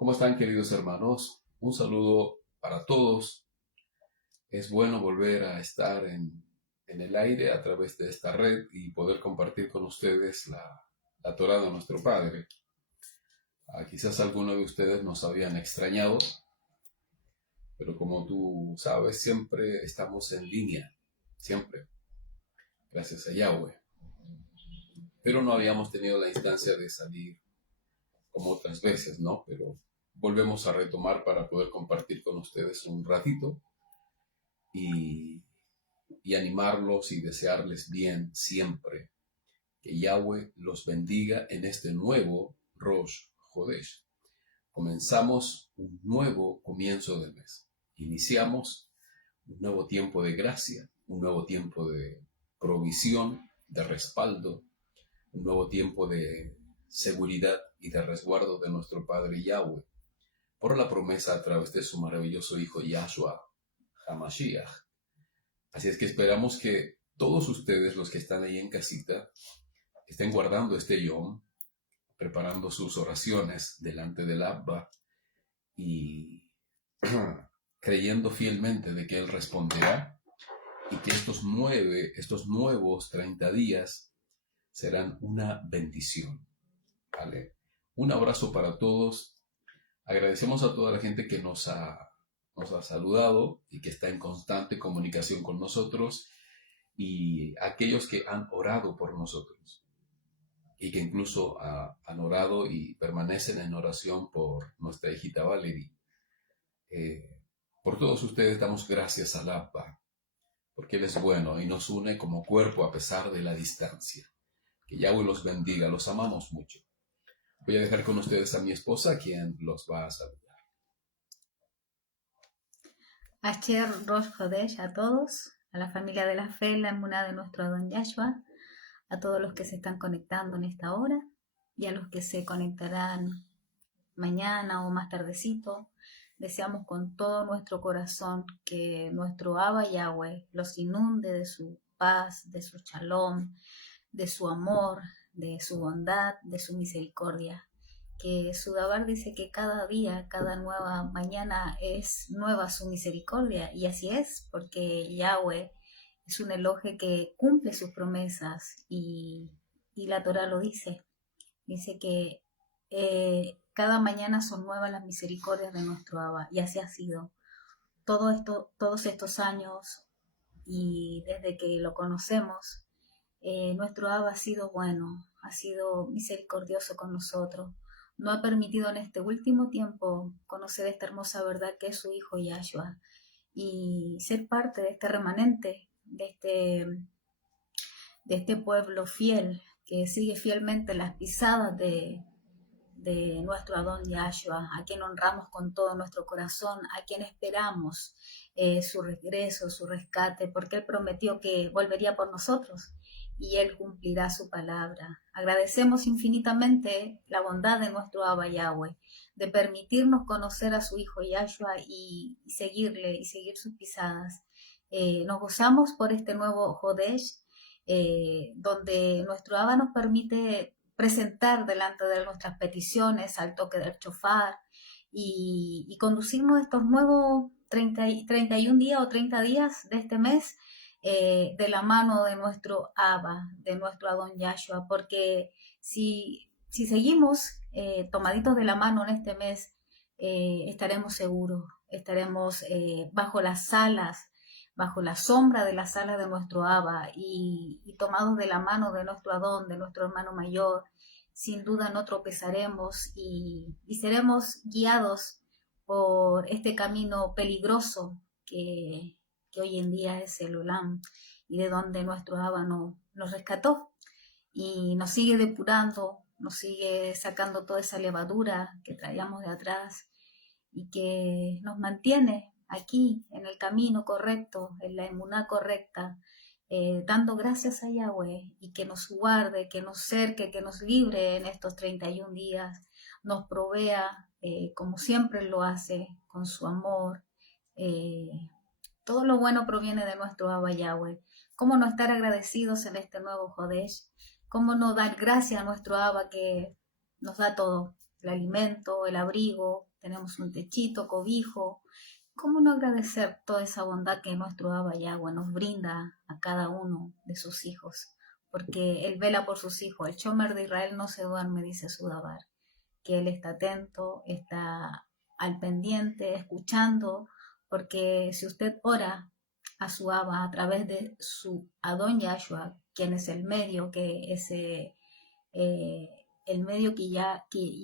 ¿Cómo están, queridos hermanos? Un saludo para todos. Es bueno volver a estar en el aire a través de esta red y poder compartir con ustedes la Torá de nuestro Padre. Quizás algunos de ustedes nos habían extrañado, pero como tú sabes, siempre estamos en línea, siempre, gracias a Yahweh. Pero no habíamos tenido la instancia de salir como otras veces, ¿no? Pero volvemos a retomar para poder compartir con ustedes un ratito y, y animarlos y desearles bien siempre. Que Yahweh los bendiga en este nuevo Rosh Hodesh. Comenzamos un nuevo comienzo de mes. Iniciamos un nuevo tiempo de gracia, un nuevo tiempo de provisión, de respaldo, un nuevo tiempo de seguridad y de resguardo de nuestro Padre Yahweh, por la promesa a través de su maravilloso Hijo Yahshua HaMashiach. Así es que esperamos que todos ustedes, los que están ahí en casita, estén guardando este Yom, preparando sus oraciones delante del Abba y creyendo fielmente de que Él responderá y que estos nuevos 30 días serán una bendición. ¿Vale? Un abrazo para todos. Agradecemos a toda la gente que nos ha saludado y que está en constante comunicación con nosotros, y aquellos que han orado por nosotros y que incluso han orado y permanecen en oración por nuestra hijita Valerie. Por todos ustedes damos gracias al Abba, porque Él es bueno y nos une como cuerpo a pesar de la distancia. Que Yahweh los bendiga, los amamos mucho. Voy a dejar con ustedes a mi esposa, quien los va a saludar. Asher Rosh Hodesh a todos, a la familia de la fe, la emuná de nuestro Adón Yahshua, a todos los que se están conectando en esta hora y a los que se conectarán mañana o más tardecito. Deseamos con todo nuestro corazón que nuestro Abba Yahweh los inunde de su paz, de su shalom, de su amor, de su bondad, de su misericordia. Que Sudabar dice que cada día, cada nueva mañana es nueva su misericordia, y así es, porque Yahweh es un Elohe que cumple sus promesas, y la Torah lo dice que cada mañana son nuevas las misericordias de nuestro Abba, y así ha sido todos estos años, y desde que lo conocemos. Nuestro Abba ha sido bueno, ha sido misericordioso con nosotros. No ha permitido en este último tiempo conocer esta hermosa verdad que es su Hijo Yahshua, y ser parte de este remanente, de este pueblo fiel que sigue fielmente las pisadas de nuestro Adón Yahshua, a quien honramos con todo nuestro corazón, a quien esperamos su regreso, su rescate, porque Él prometió que volvería por nosotros y Él cumplirá su palabra. Agradecemos infinitamente la bondad de nuestro Abba Yahweh, de permitirnos conocer a su Hijo Yahshua y seguirle y seguir sus pisadas. Nos gozamos por este nuevo Hodesh, donde nuestro Abba nos permite presentar delante de nuestras peticiones al toque del shofar y conducirnos estos nuevos 31 días o 30 días de este mes de la mano de nuestro Abba, de nuestro Adón Yahshua, porque si seguimos tomaditos de la mano en este mes, estaremos seguros, estaremos bajo las alas, bajo la sombra de las alas de nuestro Abba, y tomados de la mano de nuestro Adón, de nuestro hermano mayor. Sin duda no tropezaremos y seremos guiados por este camino peligroso que hoy en día es el Olam, y de donde nuestro Abba nos rescató y nos sigue depurando, nos sigue sacando toda esa levadura que traíamos de atrás, y que nos mantiene aquí en el camino correcto, en la emuná correcta, dando gracias a Yahweh, y que nos guarde, que nos cerque, que nos libre en estos 31 días, nos provea como siempre lo hace, con su amor. Todo lo bueno proviene de nuestro Abba Yahweh. ¿Cómo no estar agradecidos en este nuevo Hodesh? ¿Cómo no dar gracias a nuestro Abba que nos da todo? El alimento, el abrigo, tenemos un techito, cobijo. ¿Cómo no agradecer toda esa bondad que nuestro Abba Yahweh nos brinda a cada uno de sus hijos? Porque Él vela por sus hijos. El Shomer de Israel no se duerme, dice Sudabar, que Él está atento, está al pendiente, escuchando, porque si usted ora a su Abba a través de su Adón Yahshua, quien es el medio, que es el medio que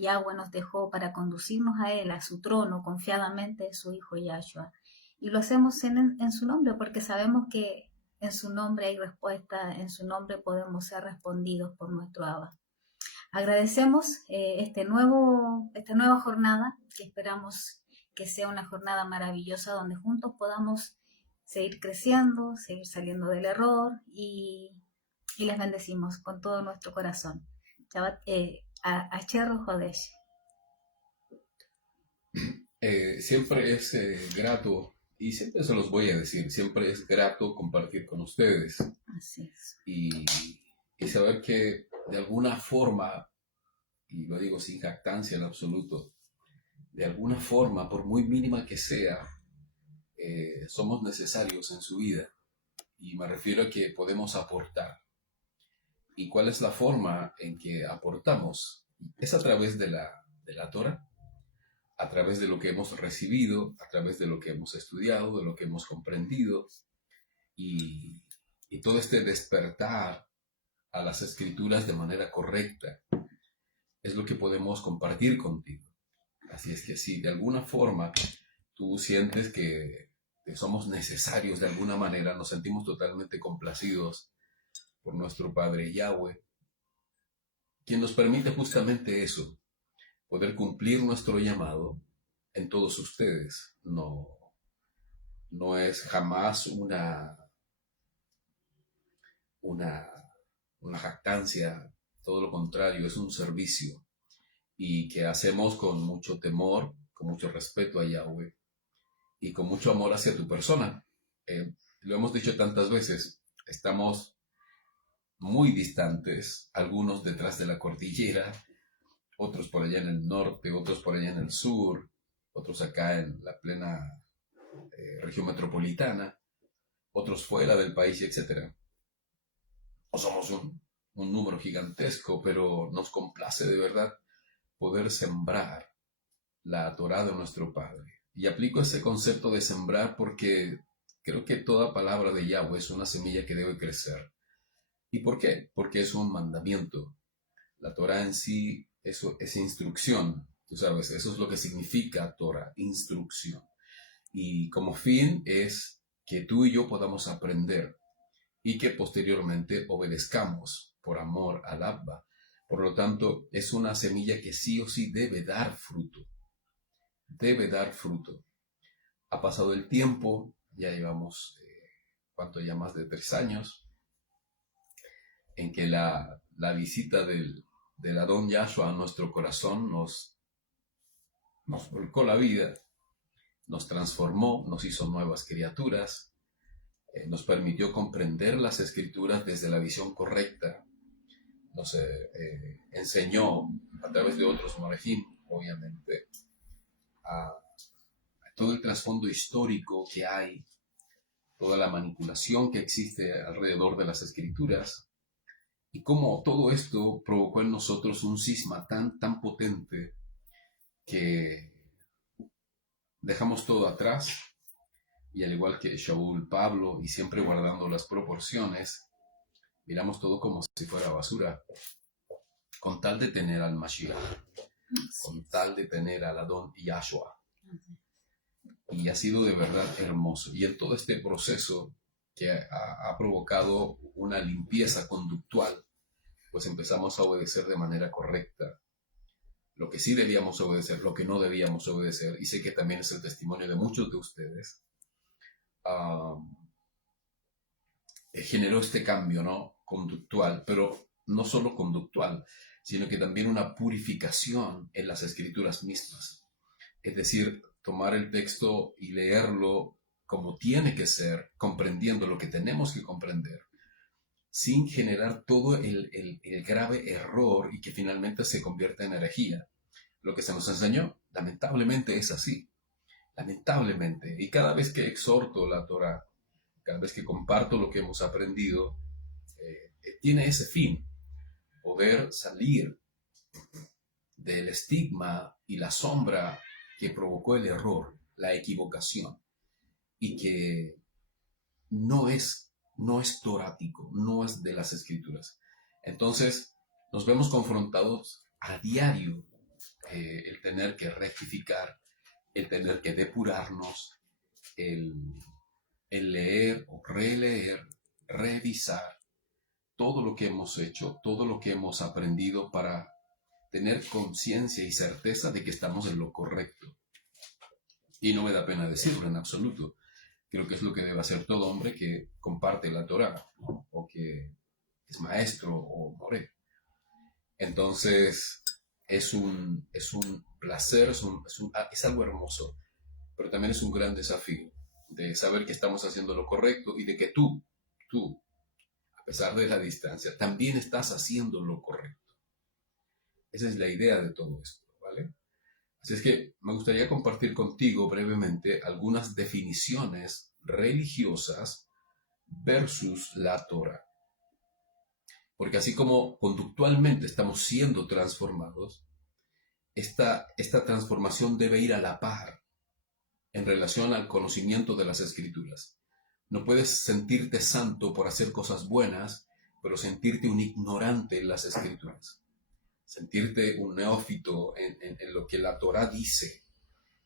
Yahweh nos dejó para conducirnos a Él, a su trono, confiadamente, su Hijo Yahshua. Y lo hacemos en su nombre, porque sabemos que en su nombre hay respuesta, en su nombre podemos ser respondidos por nuestro Abba. Agradecemos esta nueva jornada, que esperamos que sea una jornada maravillosa donde juntos podamos seguir creciendo, seguir saliendo del error y les bendecimos con todo nuestro corazón. Asher Jodesh. Siempre es grato, y siempre se los voy a decir, siempre es grato compartir con ustedes. Así es. Y saber que de alguna forma, y lo digo sin jactancia en absoluto, de alguna forma, por muy mínima que sea, somos necesarios en su vida. Y me refiero a que podemos aportar. ¿Y cuál es la forma en que aportamos? Es a través de la Torah, a través de lo que hemos recibido, a través de lo que hemos estudiado, de lo que hemos comprendido, y todo este despertar a las escrituras de manera correcta es lo que podemos compartir contigo. Así es que si de alguna forma tú sientes que somos necesarios de alguna manera, nos sentimos totalmente complacidos por nuestro Padre Yahweh, quien nos permite justamente eso, poder cumplir nuestro llamado en todos ustedes. No es jamás una jactancia, todo lo contrario, es un servicio y que hacemos con mucho temor, con mucho respeto a Yahweh y con mucho amor hacia tu persona. Lo hemos dicho tantas veces, estamos muy distantes, algunos detrás de la cordillera, otros por allá en el norte, otros por allá en el sur, otros acá en la plena región metropolitana, otros fuera del país, etc. No somos un número gigantesco, pero nos complace de verdad poder sembrar la Torá de nuestro Padre. Y aplico ese concepto de sembrar porque creo que toda palabra de Yahweh es una semilla que debe crecer. ¿Y por qué? Porque es un mandamiento. La Torah en sí eso es instrucción. Tú sabes, eso es lo que significa Torah, instrucción. Y como fin es que tú y yo podamos aprender y que posteriormente obedezcamos por amor al Abba. Por lo tanto, es una semilla que sí o sí debe dar fruto. Debe dar fruto. Ha pasado el tiempo, ya llevamos, ¿cuánto? Ya más de 3 años, en que la visita del Adón Yahshua a nuestro corazón nos volcó la vida, nos transformó, nos hizo nuevas criaturas, nos permitió comprender las escrituras desde la visión correcta, nos enseñó a través de otros marejim, obviamente, a todo el trasfondo histórico que hay, toda la manipulación que existe alrededor de las escrituras, y cómo todo esto provocó en nosotros un cisma tan potente que dejamos todo atrás, y al igual que Shaul, Pablo, y siempre guardando las proporciones, miramos todo como si fuera basura, con tal de tener al Mashiach, con tal de tener al Adón Yahshua. Y ha sido de verdad hermoso. Y en todo este proceso que ha provocado una limpieza conductual, pues empezamos a obedecer de manera correcta lo que sí debíamos obedecer, lo que no debíamos obedecer, y sé que también es el testimonio de muchos de ustedes. Generó este cambio, ¿no? Conductual, pero no solo conductual, sino que también una purificación en las escrituras mismas. Es decir, tomar el texto y leerlo como tiene que ser, comprendiendo lo que tenemos que comprender, sin generar todo el grave error y que finalmente se convierta en herejía. Lo que se nos enseñó Lamentablemente es así. Lamentablemente. Y cada vez que exhorto la Torá, cada vez que comparto lo que hemos aprendido, tiene ese fin, poder salir del estigma y la sombra que provocó el error, la equivocación, y que no es torático, no es de las escrituras. Entonces, nos vemos confrontados a diario, el tener que rectificar, el tener que depurarnos, el leer o releer, revisar todo lo que hemos hecho, todo lo que hemos aprendido para tener conciencia y certeza de que estamos en lo correcto. Y no me da pena decirlo en absoluto. Creo que es lo que debe hacer todo hombre que comparte la Torá, ¿no? O que es maestro o moré. Entonces, es un placer, es algo hermoso, pero también es un gran desafío de saber que estamos haciendo lo correcto y de que tú, a pesar de la distancia, también estás haciendo lo correcto. Esa es la idea de todo esto, ¿vale? Así es que me gustaría compartir contigo brevemente algunas definiciones religiosas versus la Torah. Porque así como conductualmente estamos siendo transformados, esta transformación debe ir a la par en relación al conocimiento de las Escrituras. No puedes sentirte santo por hacer cosas buenas, pero sentirte un ignorante en las Escrituras. Sentirte un neófito en lo que la Torá dice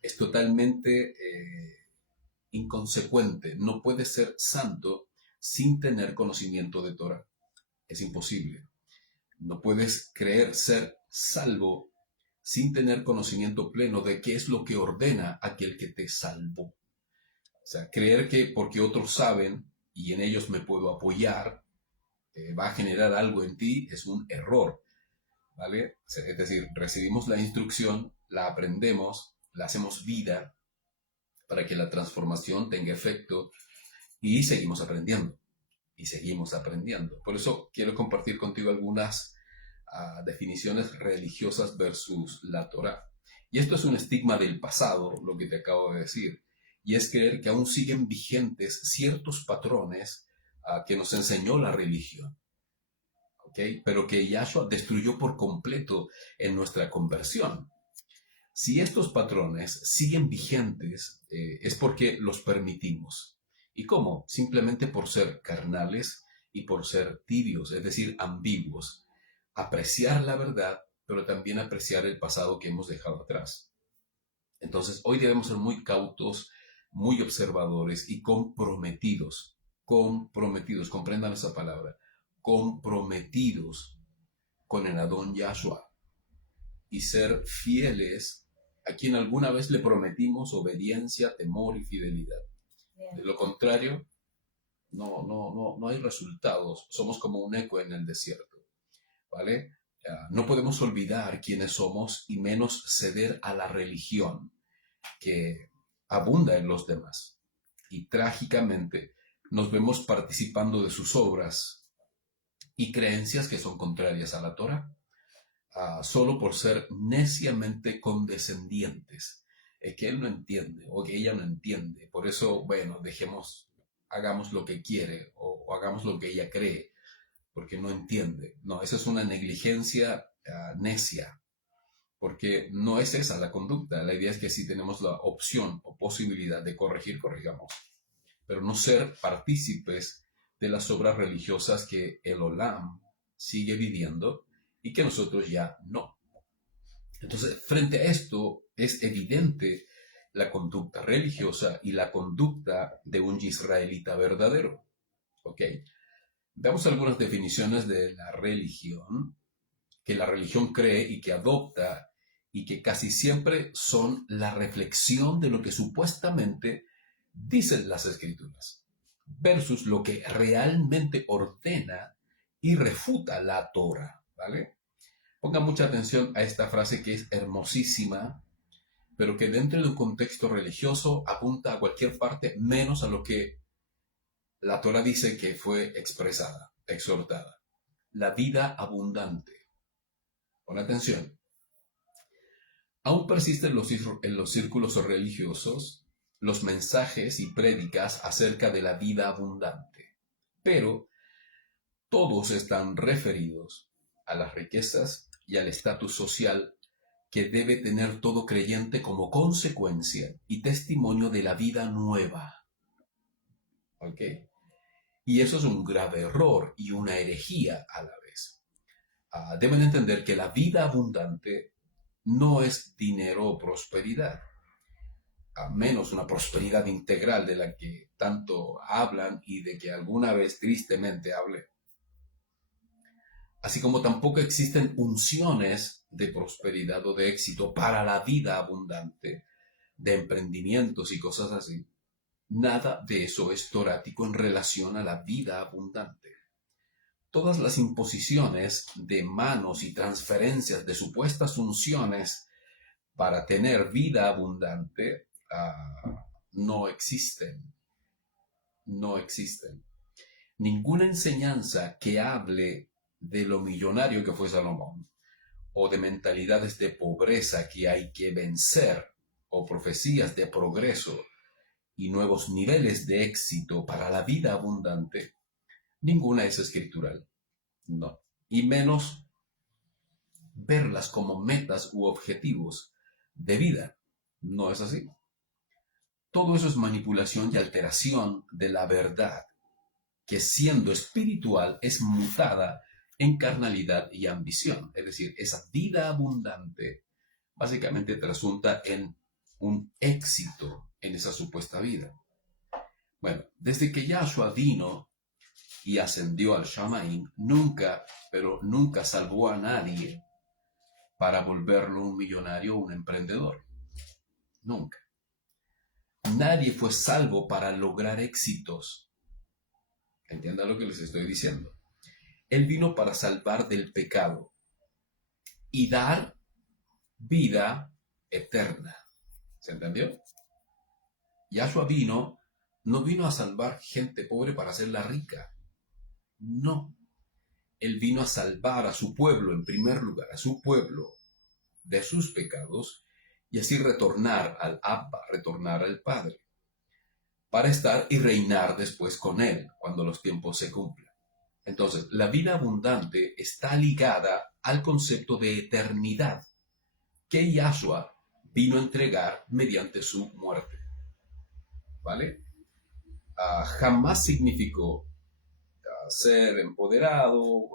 es totalmente inconsecuente. No puedes ser santo sin tener conocimiento de Torá. Es imposible. No puedes creer ser salvo sin tener conocimiento pleno de qué es lo que ordena aquel que te salvó. O sea, creer que porque otros saben y en ellos me puedo apoyar, va a generar algo en ti, es un error, ¿vale? Es decir, recibimos la instrucción, la aprendemos, la hacemos vida para que la transformación tenga efecto y seguimos aprendiendo. Y seguimos aprendiendo. Por eso quiero compartir contigo algunas definiciones religiosas versus la Torá. Y esto es un estigma del pasado, lo que te acabo de decir. Y es creer que aún siguen vigentes ciertos patrones que nos enseñó la religión. ¿Okay? Pero que Yahshua destruyó por completo en nuestra conversión. Si estos patrones siguen vigentes, es porque los permitimos. ¿Y cómo? Simplemente por ser carnales y por ser tibios, es decir, ambiguos. Apreciar la verdad, pero también apreciar el pasado que hemos dejado atrás. Entonces, hoy debemos ser muy cautos, muy observadores y comprometidos. Comprometidos, comprendan esa palabra. Comprometidos con el Adón Yahshua. Y ser fieles a quien alguna vez le prometimos obediencia, temor y fidelidad. De lo contrario, no hay resultados. Somos como un eco en el desierto, ¿vale? No podemos olvidar quiénes somos y menos ceder a la religión que abunda en los demás. Y trágicamente nos vemos participando de sus obras y creencias que son contrarias a la Torah, solo por ser neciamente condescendientes. Es que él no entiende o que ella no entiende. Por eso, bueno, hagamos lo que quiere o hagamos lo que ella cree, porque no entiende. No, esa es una negligencia necia, porque no es esa la conducta. La idea es que si tenemos la opción o posibilidad de corregir, corrigamos, pero no ser partícipes de las obras religiosas que el Olam sigue viviendo y que nosotros ya no. Entonces, frente a esto, es evidente la conducta religiosa y la conducta de un israelita verdadero. ¿Ok? Veamos algunas definiciones de la religión, que la religión cree y que adopta, y que casi siempre son la reflexión de lo que supuestamente dicen las Escrituras, versus lo que realmente ordena y refuta la Torah, ¿vale? Pongan mucha atención a esta frase que es hermosísima, pero que dentro de un contexto religioso apunta a cualquier parte menos a lo que la Torah dice que fue expresada, exhortada. La vida abundante. Pon atención. Aún persisten en los círculos religiosos los mensajes y prédicas acerca de la vida abundante, pero todos están referidos a las riquezas y al estatus social que debe tener todo creyente como consecuencia y testimonio de la vida nueva. ¿Ok? Y eso es un grave error y una herejía a la vez. Deben entender que la vida abundante no es dinero o prosperidad, a menos una prosperidad integral de la que tanto hablan y de que alguna vez tristemente hablé. Así como tampoco existen unciones de prosperidad o de éxito para la vida abundante, de emprendimientos y cosas así. Nada de eso es torático en relación a la vida abundante. Todas las imposiciones de manos y transferencias de supuestas unciones para tener vida abundante no existen. No existen. Ninguna enseñanza que hable de lo millonario que fue Salomón, o de mentalidades de pobreza que hay que vencer, o profecías de progreso y nuevos niveles de éxito para la vida abundante, ninguna es escritural. No. Y menos verlas como metas u objetivos de vida. No es así. Todo eso es manipulación y alteración de la verdad, que siendo espiritual es mutada en carnalidad y ambición. Es decir, esa vida abundante básicamente trasunta en un éxito en esa supuesta vida. Bueno, desde que Yahshua vino y ascendió al Shamaim, nunca, pero nunca salvó a nadie para volverlo un millonario o un emprendedor. Nunca. Nadie fue salvo para lograr éxitos. ¿Entiendan lo que les estoy diciendo? Él vino para salvar del pecado y dar vida eterna. ¿Se entendió? Yahshua no vino a salvar gente pobre para hacerla rica. No. Él vino a salvar a su pueblo, en primer lugar, a su pueblo de sus pecados y así retornar al Abba, retornar al Padre, para estar y reinar después con Él cuando los tiempos se cumplan. Entonces, la vida abundante está ligada al concepto de eternidad que Yahshua vino a entregar mediante su muerte. ¿Vale? Jamás significó ser empoderado,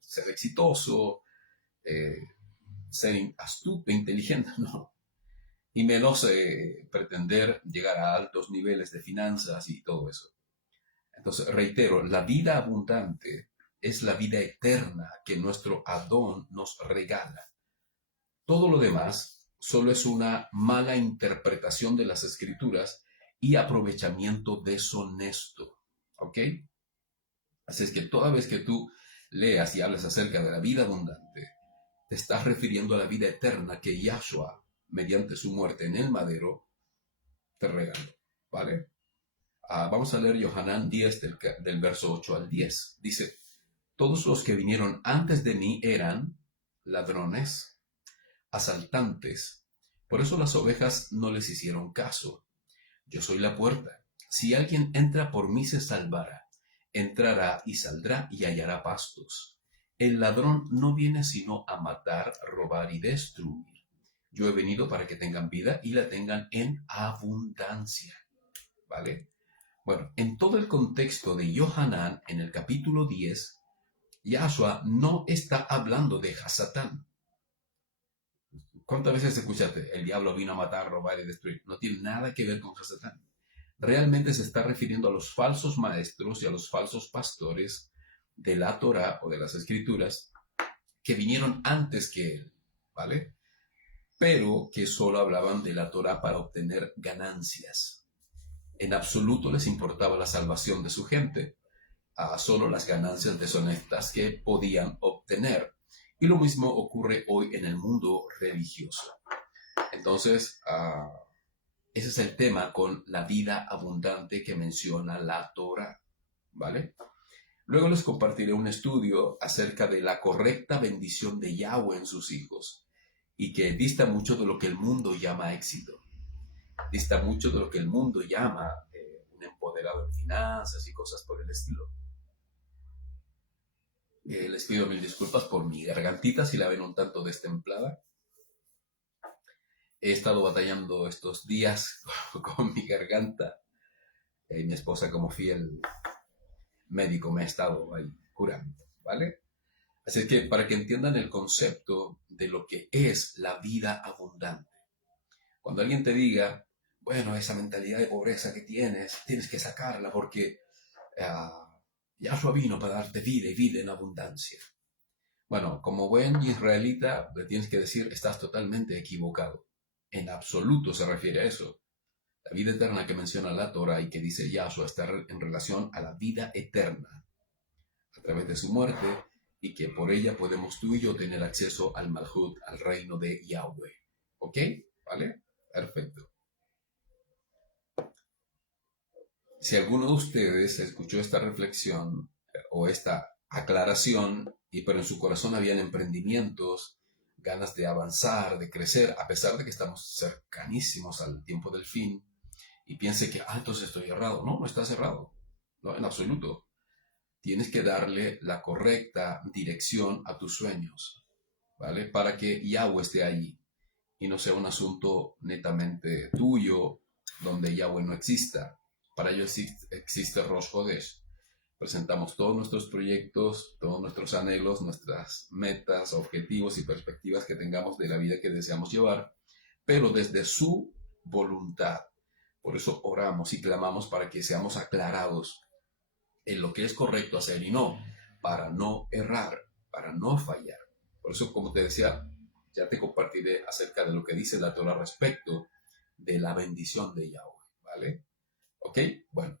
ser exitoso, ser astuto, inteligente, no. Y menos pretender llegar a altos niveles de finanzas y todo eso. Entonces, reitero, la vida abundante es la vida eterna que nuestro Adón nos regala. Todo lo demás solo es una mala interpretación de las Escrituras y aprovechamiento deshonesto. ¿Ok? Así es que toda vez que tú leas y hables acerca de la vida abundante, te estás refiriendo a la vida eterna que Yahshua, mediante su muerte en el madero, te regaló. ¿Vale? Vamos a leer Yohanan 10 del verso 8 al 10. Dice, todos los que vinieron antes de mí eran ladrones, asaltantes. Por eso las ovejas no les hicieron caso. Yo soy la puerta. Si alguien entra por mí se salvará. Entrará y saldrá y hallará pastos. El ladrón no viene sino a matar, robar y destruir. Yo he venido para que tengan vida y la tengan en abundancia. ¿Vale? Bueno, en todo el contexto de Yohanan, en el capítulo 10, Yahshua no está hablando de Hasatán. ¿Cuántas veces escuchaste? El diablo vino a matar, robar y destruir. No tiene nada que ver con Hasatán. Realmente se está refiriendo a los falsos maestros y a los falsos pastores de la Torá o de las Escrituras que vinieron antes que él, ¿vale? Pero que solo hablaban de la Torá para obtener ganancias. En absoluto les importaba la salvación de su gente, solo las ganancias deshonestas que podían obtener. Y lo mismo ocurre hoy en el mundo religioso. Entonces, ese es el tema con la vida abundante que menciona la Torá, ¿vale? Luego les compartiré un estudio acerca de la correcta bendición de Yahweh en sus hijos y que dista mucho de lo que el mundo llama éxito. Dista mucho de lo que el mundo llama un empoderado en finanzas y cosas por el estilo. Les pido mil disculpas por mi gargantita, si la ven un tanto destemplada. He estado batallando estos días con mi garganta. Mi esposa, como fiel médico, me ha estado ahí curando, ¿vale? Así que para que entiendan el concepto de lo que es la vida abundante. Cuando alguien te diga, bueno, esa mentalidad de pobreza que tienes que sacarla porque Yahshua vino para darte vida y vida en abundancia. Bueno, como buen israelita, le tienes que decir, estás totalmente equivocado. En absoluto se refiere a eso. La vida eterna que menciona la Torah y que dice Yahshua está en relación a la vida eterna, a través de su muerte, y que por ella podemos tú y yo tener acceso al Malhut, al reino de Yahweh. ¿Ok? ¿Vale? Perfecto. Si alguno de ustedes escuchó esta reflexión o esta aclaración, pero en su corazón habían emprendimientos, ganas de avanzar, de crecer, a pesar de que estamos cercanísimos al tiempo del fin, y piense que, entonces estoy errado. No, no estás errado. No, en absoluto. Tienes que darle la correcta dirección a tus sueños, ¿vale? Para que Yahweh esté allí y no sea un asunto netamente tuyo, donde Yahweh no exista. Para ello existe Rosh Hodesh. Presentamos todos nuestros proyectos, todos nuestros anhelos, nuestras metas, objetivos y perspectivas que tengamos de la vida que deseamos llevar, pero desde su voluntad. Por eso oramos y clamamos para que seamos aclarados en lo que es correcto hacer y no, para no errar, para no fallar. Por eso, como te decía, ya te compartiré acerca de lo que dice la Torah respecto de la bendición de Yahweh, ¿vale? ¿Ok? Bueno,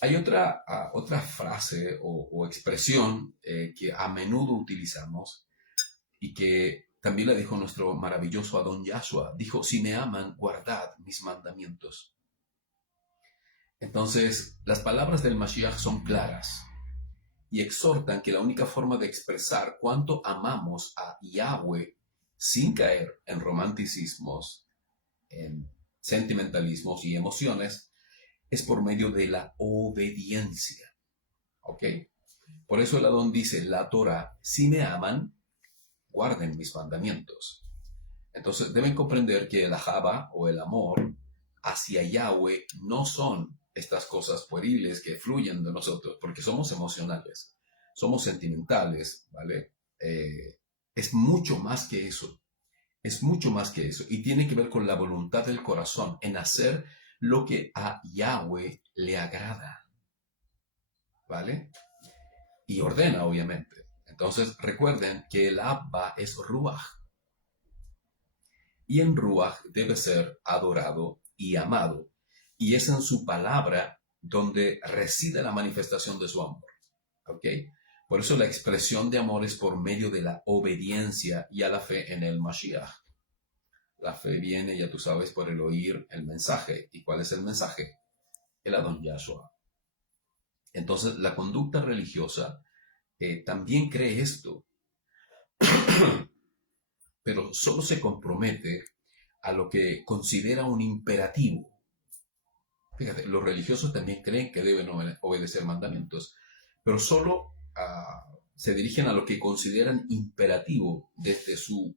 hay otra frase o expresión que a menudo utilizamos y que también la dijo nuestro maravilloso Adón Yahshua. Dijo, si me aman, guardad mis mandamientos. Entonces, las palabras del Mashiach son claras y exhortan que la única forma de expresar cuánto amamos a Yahweh sin caer en romanticismos, en sentimentalismos y emociones, es por medio de la obediencia. ¿Ok? Por eso el Adón dice, la Torah, si me aman, guarden mis mandamientos. Entonces deben comprender que el ahava o el amor hacia Yahweh no son estas cosas pueriles que fluyen de nosotros, porque somos emocionales, somos sentimentales, ¿vale? Es mucho más que eso, es mucho más que eso, y tiene que ver con la voluntad del corazón en hacer lo que a Yahweh le agrada, ¿vale? Y ordena, obviamente. Entonces recuerden que el Abba es Ruach, y en Ruach debe ser adorado y amado, y es en su palabra donde reside la manifestación de su amor. ¿Ok? Por eso la expresión de amor es por medio de la obediencia y a la fe en el Mashiach. La fe viene, ya tú sabes, por el oír el mensaje. ¿Y cuál es el mensaje? El Adón Yahshua. Entonces, la conducta religiosa también cree esto, pero solo se compromete a lo que considera un imperativo. Fíjate, los religiosos también creen que deben obedecer mandamientos, pero solo se dirigen a lo que consideran imperativo desde su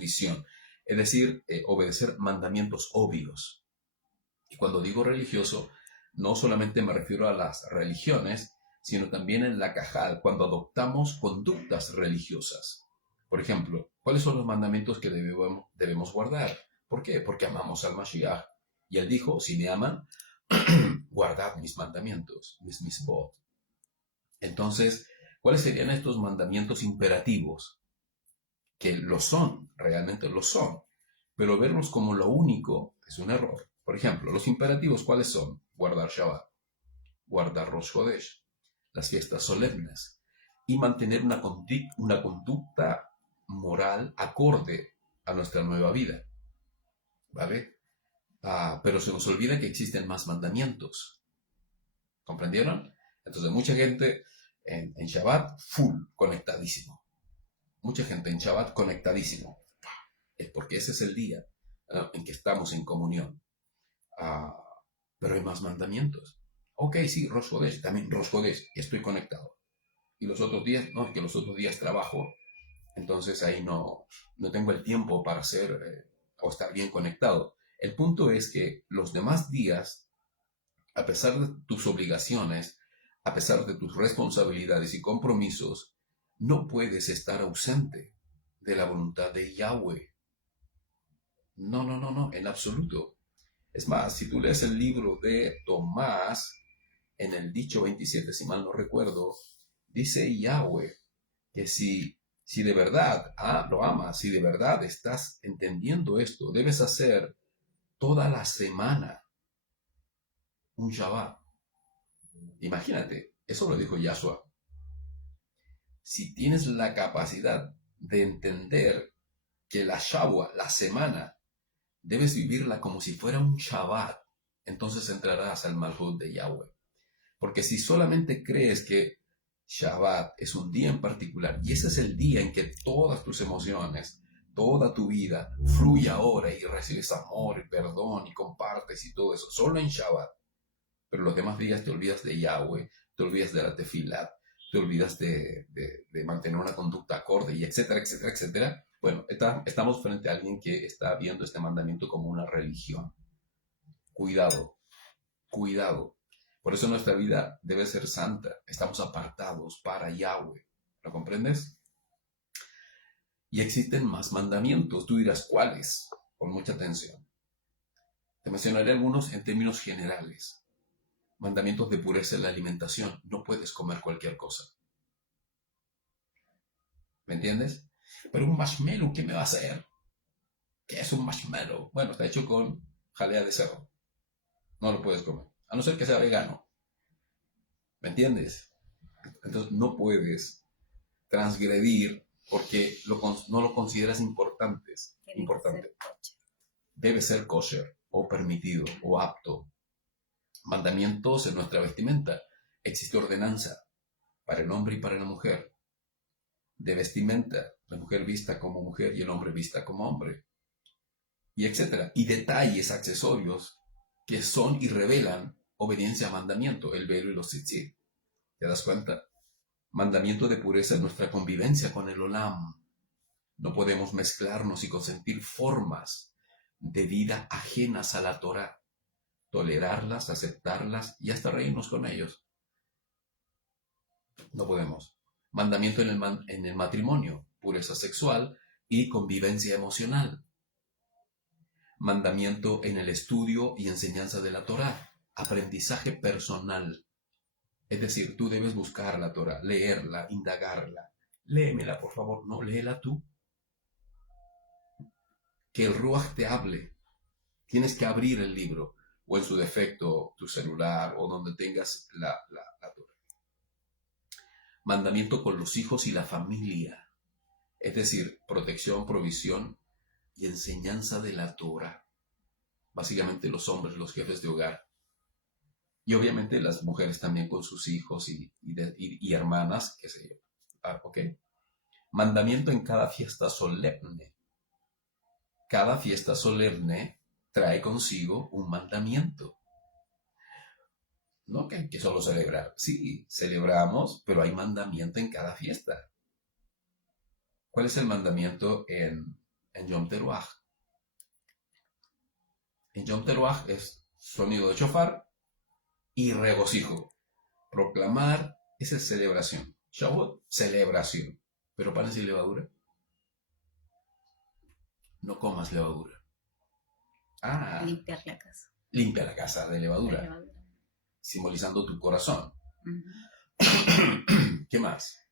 visión, es decir, obedecer mandamientos obvios. Y cuando digo religioso, no solamente me refiero a las religiones, sino también en la Cajal, cuando adoptamos conductas religiosas. Por ejemplo, ¿cuáles son los mandamientos que debemos guardar? ¿Por qué? Porque amamos al Mashiach. Y él dijo, si me aman, guardad mis mandamientos, mis mitzvot. Entonces, ¿cuáles serían estos mandamientos imperativos? Que lo son, realmente lo son, pero verlos como lo único es un error. Por ejemplo, los imperativos, ¿cuáles son? Guardar Shabbat, guardar Rosh Hodesh, las fiestas solemnes, y mantener una conducta moral acorde a nuestra nueva vida. ¿Vale? Pero se nos olvida que existen más mandamientos. ¿Comprendieron? Entonces, mucha gente en Shabbat, full, conectadísimo. Mucha gente en Shabbat, conectadísimo. porque ese es el día en que estamos en comunión. Pero hay más mandamientos. Ok, sí, Rosh Hodesh, también Rosh Hodesh, estoy conectado. Y los otros días, no, es que los otros días trabajo, entonces ahí no tengo el tiempo para hacer o estar bien conectado. El punto es que los demás días, a pesar de tus obligaciones, a pesar de tus responsabilidades y compromisos, no puedes estar ausente de la voluntad de Yahweh. No, no, no, no, en absoluto. Es más, si tú lees el libro de Tomás, en el dicho 27, si mal no recuerdo, dice Yahweh que si de verdad lo amas, si de verdad estás entendiendo esto, debes hacer toda la semana un Shabbat. Imagínate, eso lo dijo Yahshua. Si tienes la capacidad de entender que la Shabbat, la semana, debes vivirla como si fuera un Shabbat, entonces entrarás al Malhut de Yahweh. Porque si solamente crees que Shabbat es un día en particular y ese es el día en que todas tus emociones, toda tu vida fluye ahora y recibes amor y perdón y compartes y todo eso, solo en Shabbat, pero los demás días te olvidas de Yahweh, te olvidas de la tefilat, te olvidas de mantener una conducta acorde y etcétera, etcétera, etcétera. Bueno, estamos frente a alguien que está viendo este mandamiento como una religión. Cuidado, cuidado. Por eso nuestra vida debe ser santa. Estamos apartados para Yahweh. ¿Lo comprendes? Y existen más mandamientos. Tú dirás, ¿cuáles? Con mucha atención. Te mencionaré algunos en términos generales. Mandamientos de pureza en la alimentación. No puedes comer cualquier cosa. ¿Me entiendes? Pero un marshmallow, ¿qué me va a hacer? ¿Qué es un marshmallow? Bueno, está hecho con jalea de cerdo. No lo puedes comer. A no ser que sea vegano. ¿Me entiendes? Entonces no puedes transgredir porque no lo consideras importante. Debe ser kosher o permitido o apto. Mandamientos en nuestra vestimenta. Existe ordenanza para el hombre y para la mujer. De vestimenta, la mujer vista como mujer y el hombre vista como hombre. Y etcétera. Y detalles, accesorios que son y revelan obediencia a mandamiento, el velo y los tzitzit. ¿Te das cuenta? Mandamiento de pureza en nuestra convivencia con el Olam. No podemos mezclarnos y consentir formas de vida ajenas a la Torah, tolerarlas, aceptarlas y hasta reírnos con ellos. No podemos. Mandamiento en el matrimonio, pureza sexual y convivencia emocional. Mandamiento en el estudio y enseñanza de la Torah, aprendizaje personal. Es decir, tú debes buscar la Torah, leerla, indagarla. Léemela, por favor, no, léela tú. Que el Ruach te hable. Tienes que abrir el libro, o en su defecto, tu celular, o donde tengas la Torah. Mandamiento con los hijos y la familia. Es decir, protección, provisión y enseñanza de la Torah. Básicamente los hombres, los jefes de hogar. Y obviamente las mujeres también con sus hijos y hermanas, qué sé yo. ¿Ok? Mandamiento en cada fiesta solemne. Cada fiesta solemne trae consigo un mandamiento. No que hay que solo celebrar. Sí, celebramos, pero hay mandamiento en cada fiesta. ¿Cuál es el mandamiento en Yom Teruah? En Yom Teruah es sonido de shofar y regocijo. Proclamar, esa es celebración. Shavuot, celebración. Pero panes y levadura. No comas levadura. Limpiar la casa. Limpia la casa de levadura. Simbolizando tu corazón. ¿Qué más?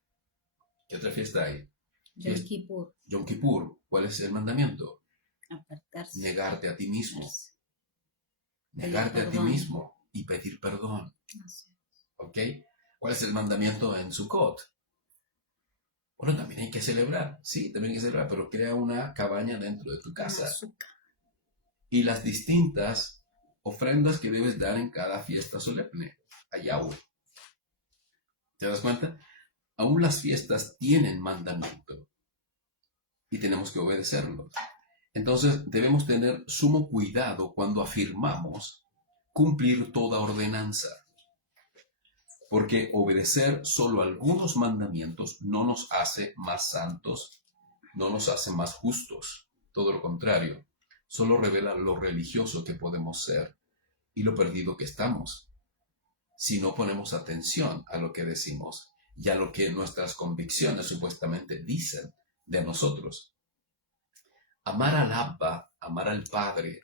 ¿Qué otra fiesta hay? Yom Kippur. Yom Kippur. ¿Cuál es el mandamiento? Apartarse. Negarte a ti mismo. Negarte a ti mismo y pedir perdón. ¿Ok? ¿Cuál es el mandamiento en Sukkot? Bueno, también hay que celebrar. Sí, también hay que celebrar, pero crea una cabaña dentro de tu casa. Y las distintas ofrendas que debes dar en cada fiesta solemne a Yahweh. ¿Te das cuenta? Aún las fiestas tienen mandamiento y tenemos que obedecerlos. Entonces debemos tener sumo cuidado cuando afirmamos cumplir toda ordenanza, porque obedecer solo algunos mandamientos no nos hace más santos, no nos hace más justos, todo lo contrario, solo revela lo religioso que podemos ser y lo perdido que estamos, si no ponemos atención a lo que decimos y a lo que nuestras convicciones supuestamente dicen de nosotros. Amar al Abba, amar al Padre,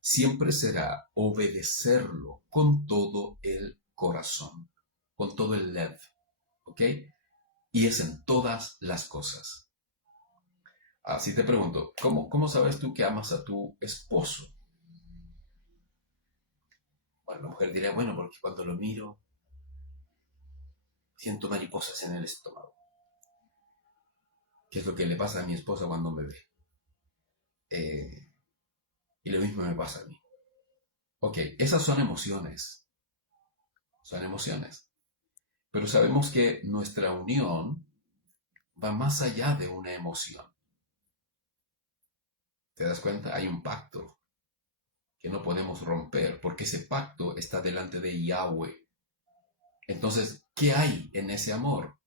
siempre será obedecerlo con todo el corazón, con todo el lev, ¿ok? Y es en todas las cosas. Así te pregunto, ¿cómo sabes tú que amas a tu esposo? Bueno, la mujer diría, bueno, porque cuando lo miro, siento mariposas en el estómago. ¿Qué es lo que le pasa a mi esposa cuando me ve? Y lo mismo me pasa a mí. Ok, esas son emociones. Son emociones. Pero sabemos que nuestra unión va más allá de una emoción. ¿Te das cuenta? Hay un pacto que no podemos romper porque ese pacto está delante de Yahweh. Entonces, ¿qué hay en ese amor?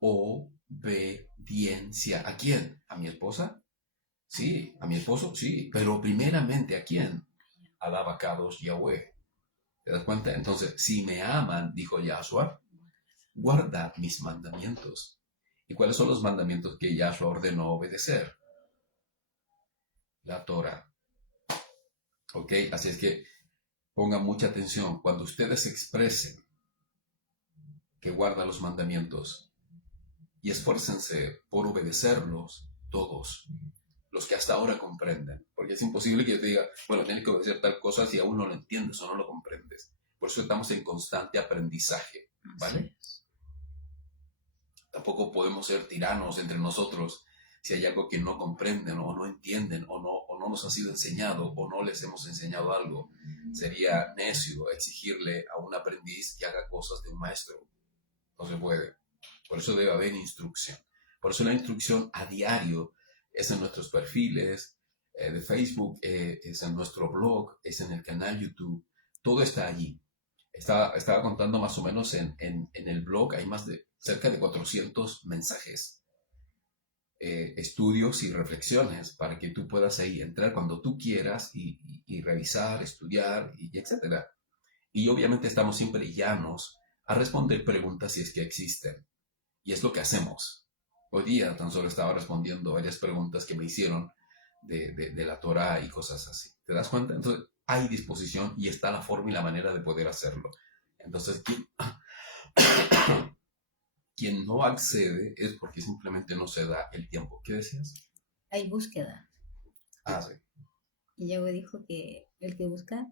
Obediencia. ¿A quién? ¿A mi esposa? Sí. ¿A mi esposo? Sí. Pero primeramente, ¿a quién? Al abacados Yahweh. ¿Te das cuenta? Entonces, si me aman, dijo Yahshua, guardad mis mandamientos. ¿Y cuáles son los mandamientos que Yahshua ordenó obedecer? La Torah. ¿Ok? Así es que pongan mucha atención. Cuando ustedes expresen que guardan los mandamientos y esfuércense por obedecerlos todos, los que hasta ahora comprenden. Porque es imposible que yo te diga, bueno, tienes que obedecer tal cosa si aún no lo entiendes o no lo comprendes. Por eso estamos en constante aprendizaje, ¿vale? Tampoco podemos ser tiranos entre nosotros si hay algo que no comprenden o no entienden o no nos ha sido enseñado o no les hemos enseñado algo. Sería necio exigirle a un aprendiz que haga cosas de un maestro. No se puede. Por eso debe haber instrucción. Por eso la instrucción a diario es en nuestros perfiles de Facebook, es en nuestro blog, es en el canal YouTube. Todo está allí. Estaba contando más o menos en el blog, hay cerca de 400 mensajes, estudios y reflexiones para que tú puedas ahí entrar cuando tú quieras y revisar, estudiar y etcétera. Y obviamente estamos siempre llanos a responder preguntas si es que existen. Y es lo que hacemos. Hoy día tan solo estaba respondiendo varias preguntas que me hicieron de la Torah y cosas así. ¿Te das cuenta? Entonces hay disposición y está la forma y la manera de poder hacerlo. Entonces, quien no accede es porque simplemente no se da el tiempo. ¿Qué decías? Hay búsqueda. Sí. Y Yahweh dijo que el que busca,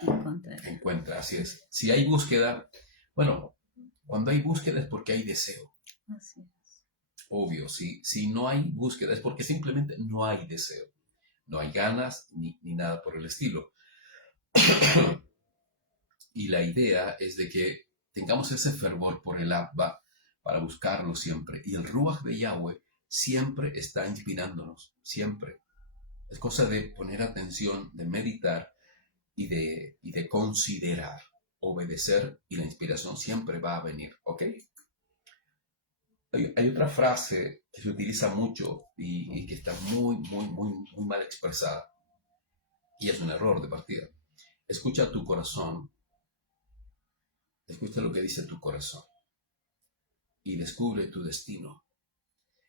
encuentra. Encuentra, así es. Si hay búsqueda, bueno, cuando hay búsqueda es porque hay deseo. Así es. Obvio, si no hay búsqueda es porque simplemente no hay deseo. No hay ganas ni nada por el estilo. Y la idea es de que tengamos ese fervor por el Abba para buscarlo siempre. Y el Ruach de Yahweh siempre está inspirándonos, siempre. Es cosa de poner atención, de meditar y de considerar, obedecer, y la inspiración siempre va a venir, ¿ok? Hay otra frase que se utiliza mucho y que está muy mal expresada. Y es un error de partida. Escucha tu corazón. Escucha lo que dice tu corazón. Y descubre tu destino.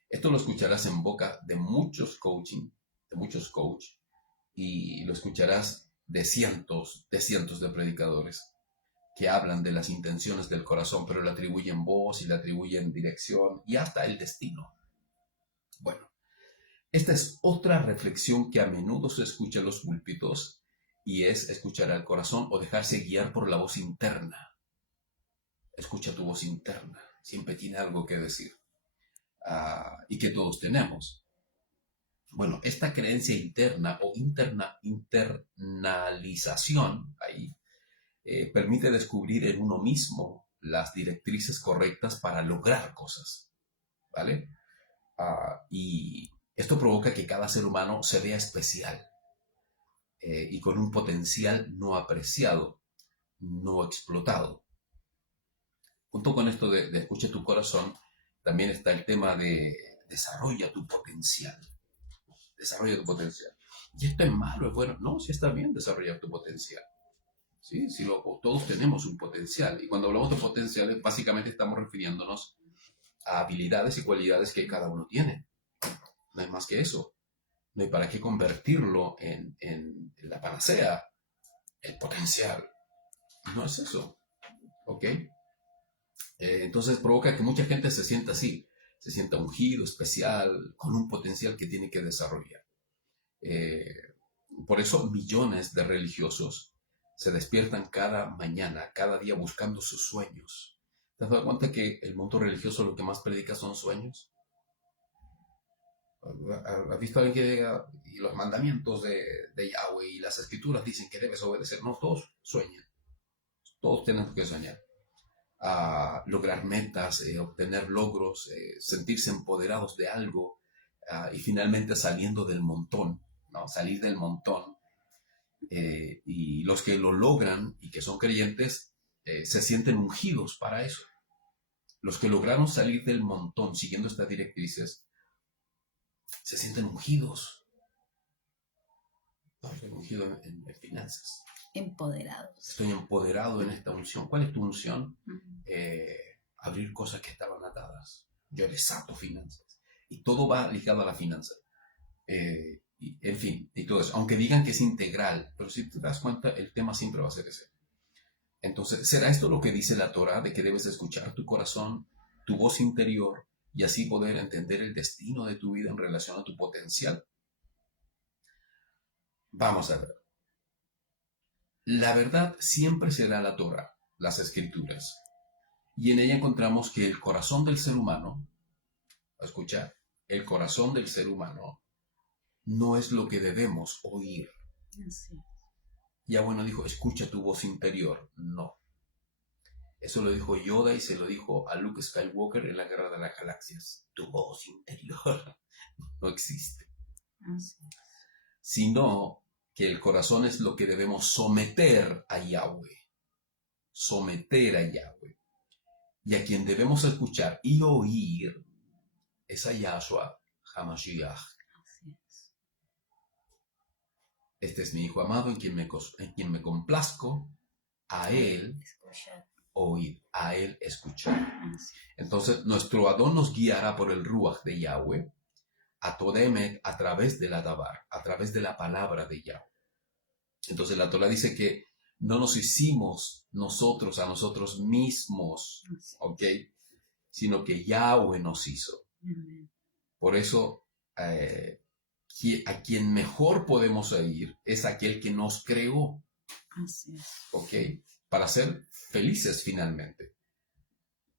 Esto lo escucharás en boca de muchos coach, y lo escucharás de cientos de predicadores que hablan de las intenciones del corazón, pero le atribuyen voz y le atribuyen dirección y hasta el destino. Bueno, esta es otra reflexión que a menudo se escucha en los púlpitos y es escuchar al corazón o dejarse guiar por la voz interna. Escucha tu voz interna, siempre tiene algo que decir. Y que todos tenemos. Bueno, esta creencia interna o internalización ahí permite descubrir en uno mismo las directrices correctas para lograr cosas, ¿vale? Y esto provoca que cada ser humano se vea especial y con un potencial no apreciado, no explotado. Junto con esto de escucha tu corazón, también está el tema de desarrolla tu potencial. Desarrolla tu potencial. ¿Y esto es malo, es bueno? No, sí está bien desarrollar tu potencial. ¿Sí? Todos tenemos un potencial. Y cuando hablamos de potenciales, básicamente estamos refiriéndonos a habilidades y cualidades que cada uno tiene. No hay más que eso. No hay para qué convertirlo en la panacea, el potencial. No es eso. ¿Ok? Entonces provoca que mucha gente se sienta así. Se sienta ungido, especial, con un potencial que tiene que desarrollar. Por eso millones de religiosos se despiertan cada mañana, cada día buscando sus sueños. ¿Te has dado cuenta que el mundo religioso lo que más predica son sueños? ¿Has visto a alguien que diga, y los mandamientos de Yahweh y las escrituras dicen que debes obedecer? No, todos sueñan. Todos tenemos que soñar. Lograr metas, obtener logros, sentirse empoderados de algo y finalmente saliendo del montón, ¿no? Salir del montón. Y los que lo logran y que son creyentes se sienten ungidos para eso. Los que lograron salir del montón siguiendo estas directrices se sienten ungidos. No, estoy ungido en finanzas. Empoderados. Estoy empoderado en esta unción. ¿Cuál es tu unción? Abrir cosas que estaban atadas. Yo desato finanzas. Y todo va ligado a la finanza. En fin, y todo eso. Aunque digan que es integral, pero si te das cuenta, el tema siempre va a ser ese. Entonces, ¿será esto lo que dice la Torah, de que debes escuchar tu corazón, tu voz interior, y así poder entender el destino de tu vida en relación a tu potencial? Vamos a ver. La verdad siempre será la Torah, las escrituras. Y en ella encontramos que el corazón del ser humano, escucha, el corazón del ser humano no es lo que debemos oír. Sí. Ya bueno dijo, escucha tu voz interior. No. Eso lo dijo Yoda y se lo dijo a Luke Skywalker en la Guerra de las Galaxias. Tu voz interior no existe. Sí. Sino que el corazón es lo que debemos someter a Yahweh. Someter a Yahweh. Y a quien debemos escuchar y oír es a Yahshua HaMashiach. Este es mi Hijo amado en quien me complazco, a Él oír, a Él escuchar. Entonces, nuestro Adón nos guiará por el Ruach de Yahweh, a Todemek, a través de la Dabar, a través de la palabra de Yahweh. Entonces, la Torah dice que no nos hicimos nosotros a nosotros mismos, ¿ok? Sino que Yahweh nos hizo. Por eso, a quien mejor podemos oír es aquel que nos creó. Así es. ¿Ok? Para ser felices finalmente.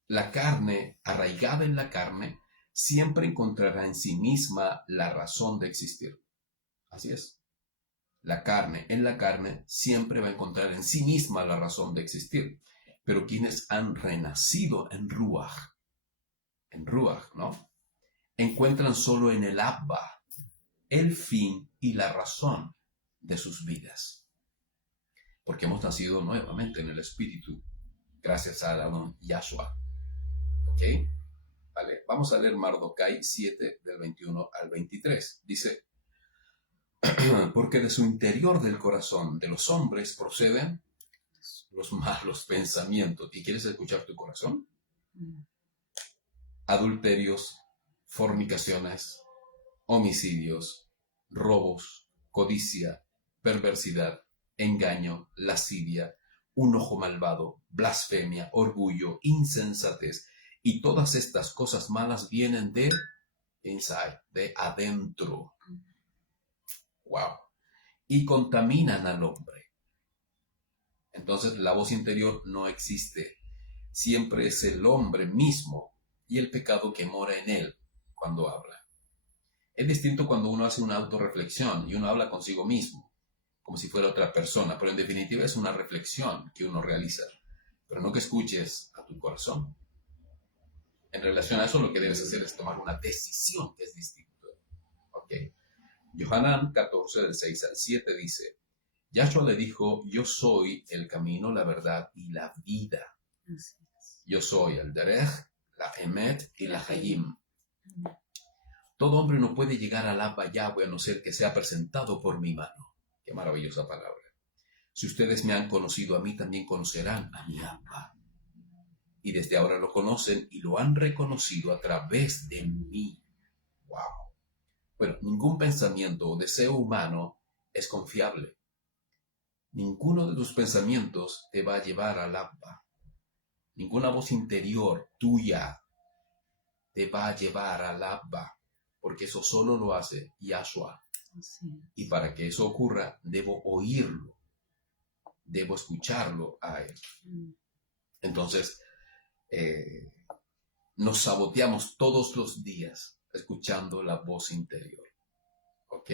La carne, arraigada en la carne, siempre encontrará en sí misma la razón de existir. Así es. La carne, en la carne, siempre va a encontrar en sí misma la razón de existir. Pero quienes han renacido en Ruach, ¿no? Encuentran solo en el Abba el fin y la razón de sus vidas. Porque hemos nacido nuevamente en el Espíritu, gracias a Adón Yahshua. ¿Ok? Vale, vamos a leer Mardokai 7, del 21 al 23. Dice, porque de su interior del corazón de los hombres proceden los malos pensamientos. ¿Y quieres escuchar tu corazón? Adulterios, fornicaciones, homicidios, robos, codicia, perversidad, engaño, lascivia, un ojo malvado, blasfemia, orgullo, insensatez, y todas estas cosas malas vienen de inside, de adentro. Wow. Y contaminan al hombre. Entonces la voz interior no existe. Siempre es el hombre mismo y el pecado que mora en él cuando habla. Es distinto cuando uno hace una autorreflexión y uno habla consigo mismo, como si fuera otra persona, pero en definitiva es una reflexión que uno realiza, pero no que escuches a tu corazón. En relación a eso, lo que debes hacer es tomar una decisión que es distinta. ¿Ok? Yohanan 14, del 6 al 7 dice, Yahshua le dijo, yo soy el camino, la verdad y la vida. Yo soy el Derech, la Emet y la Hayim. Todo hombre no puede llegar al Abba Yahweh a no ser que sea presentado por mi mano. Qué maravillosa palabra. Si ustedes me han conocido a mí, también conocerán a mi Abba. Y desde ahora lo conocen y lo han reconocido a través de mí. ¡Wow! Bueno, ningún pensamiento o deseo humano es confiable. Ninguno de tus pensamientos te va a llevar al Abba. Ninguna voz interior tuya te va a llevar al Abba, porque eso solo lo hace Yahshua. Y para que eso ocurra, debo oírlo, debo escucharlo a él. Entonces, nos saboteamos todos los días escuchando la voz interior. ¿Ok?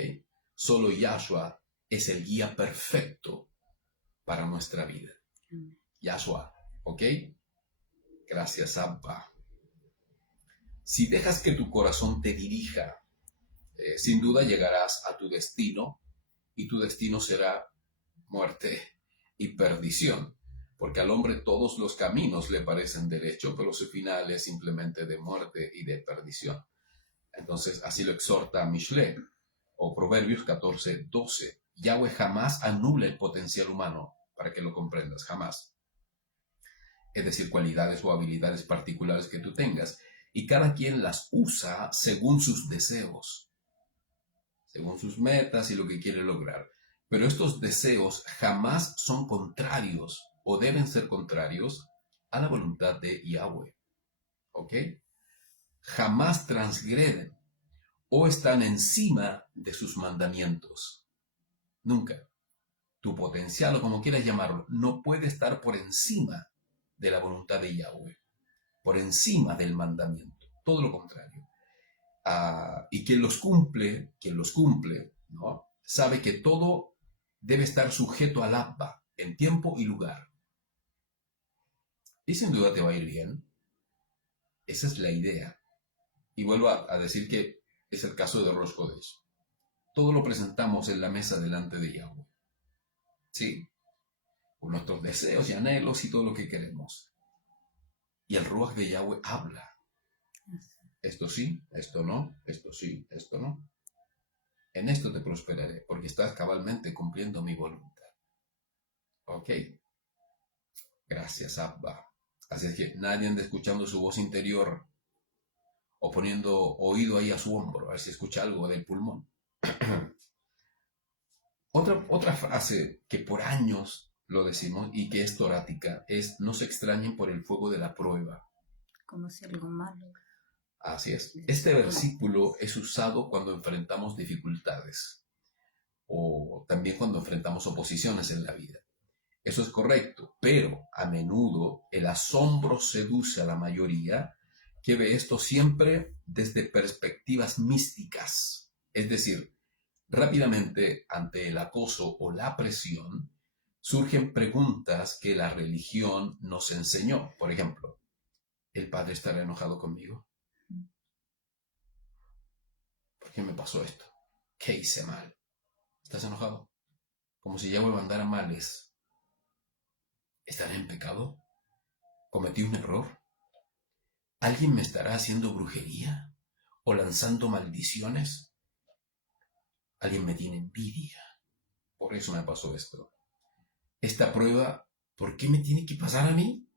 Solo Yahshua es el guía perfecto para nuestra vida. Yahshua, ¿ok? Gracias, Abba. Si dejas que tu corazón te dirija, sin duda llegarás a tu destino, y tu destino será muerte y perdición, porque al hombre todos los caminos le parecen derecho, pero su final es simplemente de muerte y de perdición. Entonces, así lo exhorta Mishle, o Proverbios 14, 12. Yahweh jamás anula el potencial humano, para que lo comprendas, jamás. Es decir, cualidades o habilidades particulares que tú tengas, y cada quien las usa según sus deseos, según sus metas y lo que quiere lograr. Pero estos deseos jamás son contrarios o deben ser contrarios a la voluntad de Yahweh. ¿Ok? Jamás transgreden o están encima de sus mandamientos. Nunca. Tu potencial, o como quieras llamarlo, no puede estar por encima de la voluntad de Yahweh, por encima del mandamiento. Todo lo contrario. Y quien los cumple, ¿no?, sabe que todo debe estar sujeto al Abba en tiempo y lugar. Y sin duda te va a ir bien. Esa es la idea. Y vuelvo a decir que es el caso de Rosh Chodesh. Todo lo presentamos en la mesa delante de Yahweh. ¿Sí? Con nuestros deseos y anhelos y todo lo que queremos. Y el Ruach de Yahweh habla. Esto sí, esto no, esto sí, esto no. En esto te prosperaré, porque estás cabalmente cumpliendo mi voluntad. ¿Ok? Gracias, Abba. Así es que nadie anda escuchando su voz interior o poniendo oído ahí a su hombro, a ver si escucha algo del pulmón. Otra frase que por años lo decimos y que es torática es: no se extrañen por el fuego de la prueba. Como si algo malo. Así es. Este versículo es usado cuando enfrentamos dificultades o también cuando enfrentamos oposiciones en la vida. Eso es correcto, pero a menudo el asombro seduce a la mayoría, que ve esto siempre desde perspectivas místicas. Es decir, rápidamente ante el acoso o la presión surgen preguntas que la religión nos enseñó. Por ejemplo, ¿el Padre estará enojado conmigo? ¿Por qué me pasó esto? ¿Qué hice mal? ¿Estás enojado? Como si Yahweh mandara males. ¿Estaré en pecado? ¿Cometí un error? ¿Alguien me estará haciendo brujería o lanzando maldiciones? ¿Alguien me tiene envidia? Por eso me pasó esto. Esta prueba, ¿por qué me tiene que pasar a mí?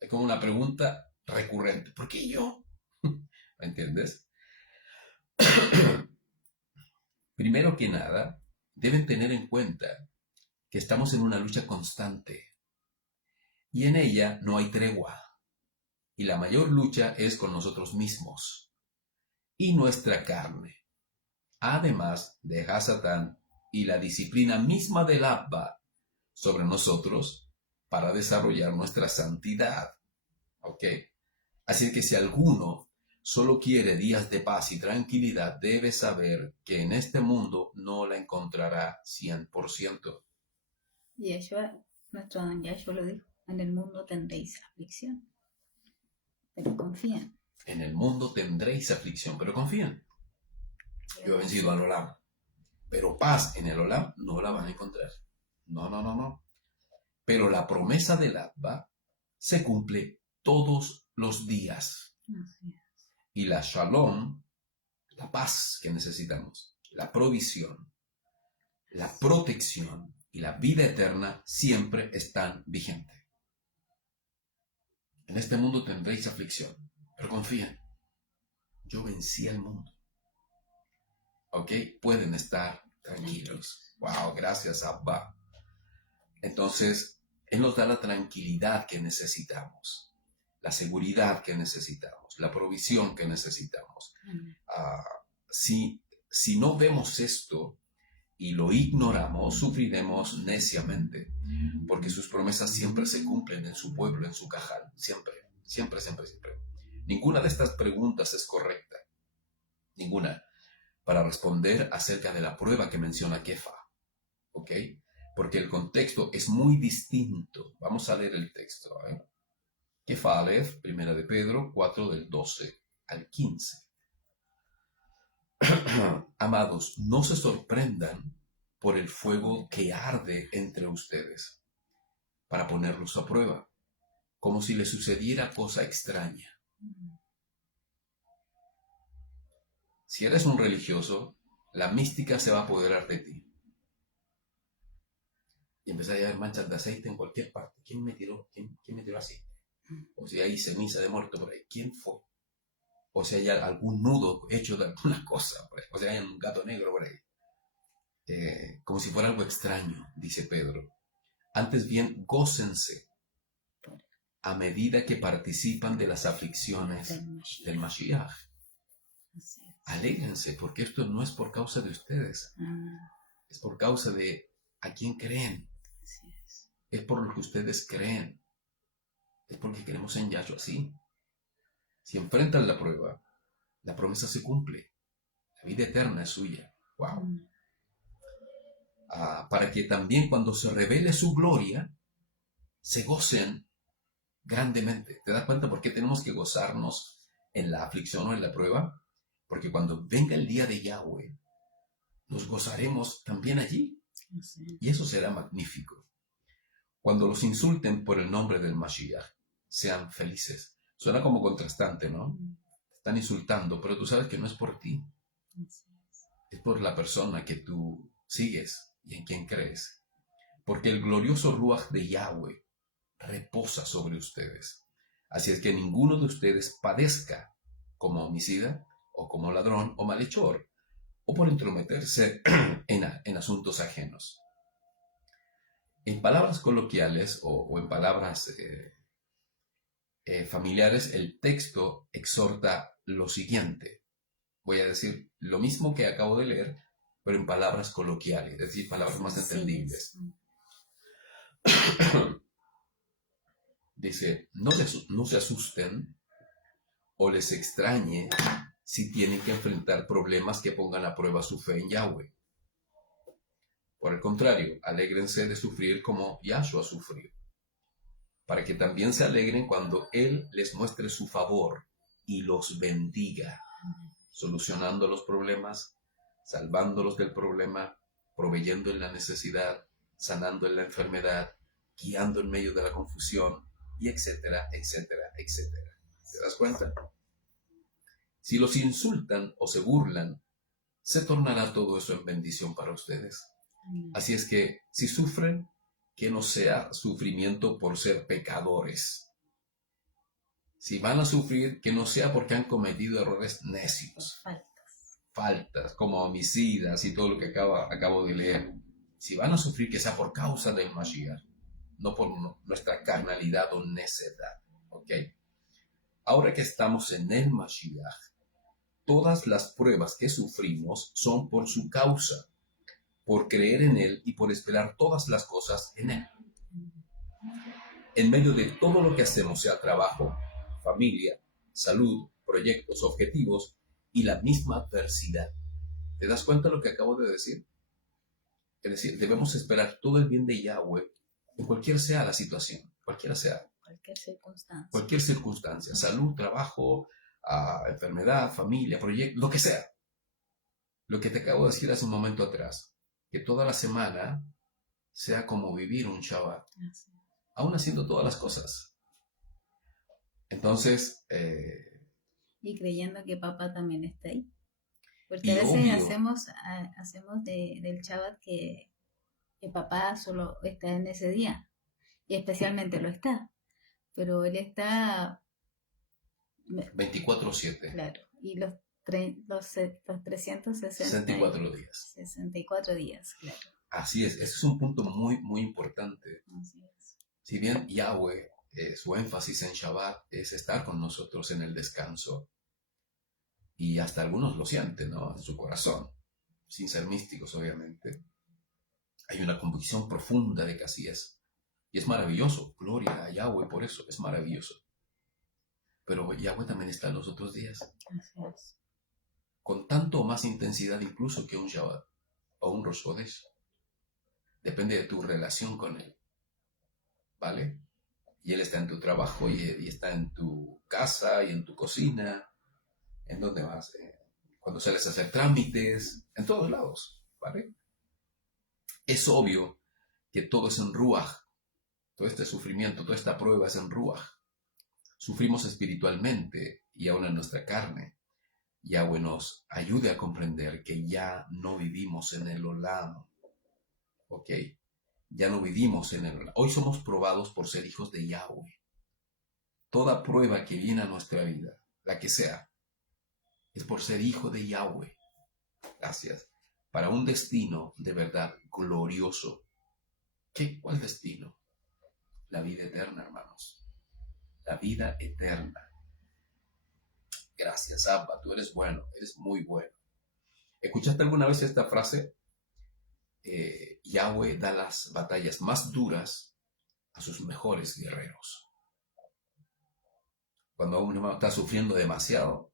Es como una pregunta recurrente. ¿Por qué yo? ¿Me entiendes? Primero que nada, deben tener en cuenta que estamos en una lucha constante y en ella no hay tregua. Y la mayor lucha es con nosotros mismos y nuestra carne, además de Hasatán y la disciplina misma del Abba sobre nosotros para desarrollar nuestra santidad. ¿Ok? Así que si alguno solo quiere días de paz y tranquilidad, debe saber que en este mundo no la encontrará 100%. Yeshua, nuestro don Yeshua lo dijo: en el mundo tendréis aflicción, pero confíen, En el mundo tendréis aflicción, pero confíen. Yo he vencido al Olam. Pero paz en el Olam no la van a encontrar. No, no, no, no. Pero la promesa del Abba se cumple todos los días. Y la Shalom, la paz que necesitamos, la provisión, la protección y la vida eterna siempre están vigentes. En este mundo tendréis aflicción, pero confíen, yo vencí al mundo. ¿Ok? Pueden estar tranquilos. Wow, gracias, Abba. Entonces, Él nos da la tranquilidad que necesitamos, la seguridad que necesitamos, la provisión que necesitamos. Si no vemos esto y lo ignoramos, sufriremos neciamente, porque sus promesas siempre se cumplen en su pueblo, en su cajal, siempre, siempre, siempre, siempre. Ninguna de estas preguntas es correcta, ninguna, para responder acerca de la prueba que menciona Kefa, ¿ok? Porque el contexto es muy distinto. Vamos a leer el texto. Kefa Aleph, primera de Pedro, 4 del 12 al 15. Amados, no se sorprendan por el fuego que arde entre ustedes, para ponerlos a prueba, como si les sucediera cosa extraña. Si eres un religioso, la mística se va a apoderar de ti. Y empezar a ver manchas de aceite en cualquier parte. ¿Quién me tiró aceite? O si hay ceniza de muerto por ahí. ¿Quién fue? O si hay algún nudo hecho de alguna cosa por ahí. O si hay un gato negro por ahí. Como si fuera algo extraño, dice Pedro. Antes bien, gócense a medida que participan de las aflicciones del Mashiach. Alégrense, porque esto no es por causa de ustedes. Es por causa de a quién creen. Es por lo que ustedes creen. Es porque creemos en Yahshua, así. Si enfrentan la prueba, la promesa se cumple. La vida eterna es suya. Wow. Para que también cuando se revele su gloria, se gocen grandemente. ¿Te das cuenta por qué tenemos que gozarnos en la aflicción o en la prueba? Porque cuando venga el día de Yahweh, nos gozaremos también allí. Y eso será magnífico. Cuando los insulten por el nombre del Mashiach, sean felices. Suena como contrastante, ¿no? Te están insultando, pero tú sabes que no es por ti. Es por la persona que tú sigues y en quien crees. Porque el glorioso Ruach de Yahweh reposa sobre ustedes. Así es que ninguno de ustedes padezca como homicida, o como ladrón, o malhechor, o por entrometerse en asuntos ajenos. En palabras coloquiales o en palabras familiares, el texto exhorta lo siguiente. Voy a decir lo mismo que acabo de leer, pero en palabras coloquiales, es decir, palabras más entendibles. Dice, no se asusten o les extrañe si tienen que enfrentar problemas que pongan a prueba su fe en Yahweh. Por el contrario, alégrense de sufrir como Yahshua sufrió, para que también se alegren cuando Él les muestre su favor y los bendiga, solucionando los problemas, salvándolos del problema, proveyendo en la necesidad, sanando en la enfermedad, guiando en medio de la confusión, y etcétera, etcétera, etcétera. ¿Te das cuenta? Si los insultan o se burlan, se tornará todo eso en bendición para ustedes. Así es que, si sufren, que no sea sufrimiento por ser pecadores. Si van a sufrir, que no sea porque han cometido errores necios. Faltas, como homicidas y todo lo que acabo de leer. Si van a sufrir, que sea por causa del Mashiach, no por nuestra carnalidad o necedad. ¿Ok? Ahora que estamos en el Mashiach, todas las pruebas que sufrimos son por su causa, por creer en Él y por esperar todas las cosas en Él. En medio de todo lo que hacemos, sea trabajo, familia, salud, proyectos, objetivos y la misma adversidad. ¿Te das cuenta de lo que acabo de decir? Es decir, debemos esperar todo el bien de Yahweh en cualquier sea la situación, cualquiera sea. Cualquier circunstancia. Cualquier circunstancia, salud, trabajo, enfermedad, familia, proyecto, lo que sea. Lo que te acabo de decir hace un momento atrás, que toda la semana sea como vivir un Shabbat, aún haciendo todas las cosas. Entonces, y creyendo que papá también está ahí. Porque a y veces obvio, hacemos del Shabbat que papá solo está en ese día, y especialmente lo está, pero él está, 24/7, claro, y los 64 días. 364 días, claro. Así es, ese es un punto muy, muy importante. Así es. Si bien Yahweh, su énfasis en Shabbat es estar con nosotros en el descanso, y hasta algunos lo sienten, ¿no? En su corazón, sin ser místicos, obviamente. Hay una convicción profunda de que así es. Y es maravilloso. Gloria a Yahweh por eso, es maravilloso. Pero Yahweh también está en los otros días. Así es. Con tanto o más intensidad incluso que un Shabbat o un Rosh Chodesh. Depende de tu relación con Él. ¿Vale? Y Él está en tu trabajo y está en tu casa y en tu cocina. ¿En dónde vas? Cuando sales a hacer trámites. En todos lados. ¿Vale? Es obvio que todo es en Ruach. Todo este sufrimiento, toda esta prueba es en Ruach. Sufrimos espiritualmente y aún en nuestra carne. Yahweh nos ayude a comprender que ya no vivimos en el Olam. ¿Ok? Ya no vivimos en el Olam. Hoy somos probados por ser hijos de Yahweh. Toda prueba que viene a nuestra vida, la que sea, es por ser hijo de Yahweh. Gracias. Para un destino de verdad glorioso. ¿Qué? ¿Cuál destino? La vida eterna, hermanos. La vida eterna. Gracias, Abba, tú eres bueno, eres muy bueno. ¿Escuchaste alguna vez esta frase? Yahweh da las batallas más duras a sus mejores guerreros. Cuando un hermano está sufriendo demasiado,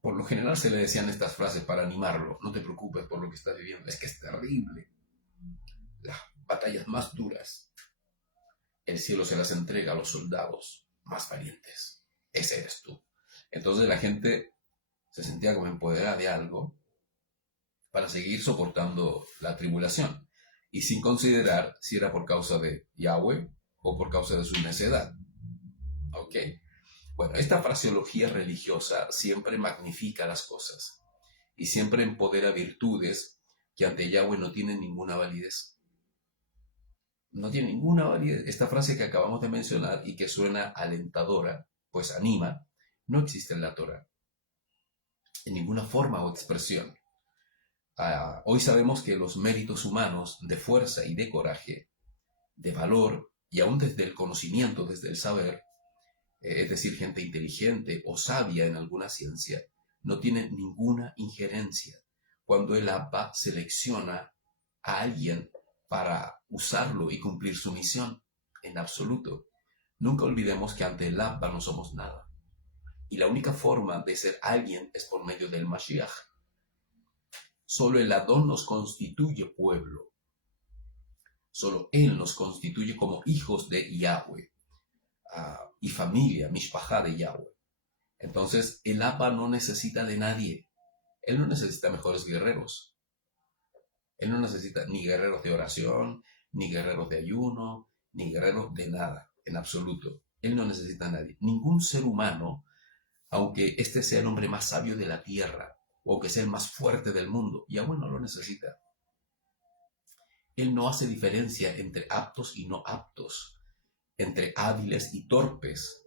por lo general se le decían estas frases para animarlo. No te preocupes por lo que estás viviendo, es que es terrible. Las batallas más duras, el cielo se las entrega a los soldados más valientes. Ese eres tú. Entonces la gente se sentía como empoderada de algo para seguir soportando la tribulación y sin considerar si era por causa de Yahweh o por causa de su necedad. ¿Ok? Bueno, esta fraseología religiosa siempre magnifica las cosas y siempre empodera virtudes que ante Yahweh no tienen ninguna validez. No tiene ninguna validez. Esta frase que acabamos de mencionar y que suena alentadora, pues anima, no existe en la Torah, en ninguna forma o expresión. Hoy sabemos que los méritos humanos de fuerza y de coraje, de valor, y aún desde el conocimiento, desde el saber, es decir, gente inteligente o sabia en alguna ciencia, no tienen ninguna injerencia cuando el Abba selecciona a alguien para usarlo y cumplir su misión, en absoluto. Nunca olvidemos que ante el Abba no somos nada. Y la única forma de ser alguien es por medio del Mashiach. Solo el Adón nos constituye pueblo. Solo Él nos constituye como hijos de Yahweh y familia, mishpajá de Yahweh. Entonces, el Abba no necesita de nadie. Él no necesita mejores guerreros. Él no necesita ni guerreros de oración, ni guerreros de ayuno, ni guerreros de nada, en absoluto. Él no necesita a nadie. Ningún ser humano, aunque este sea el hombre más sabio de la tierra, o aunque sea el más fuerte del mundo, Yahweh no lo necesita. Él no hace diferencia entre aptos y no aptos, entre hábiles y torpes,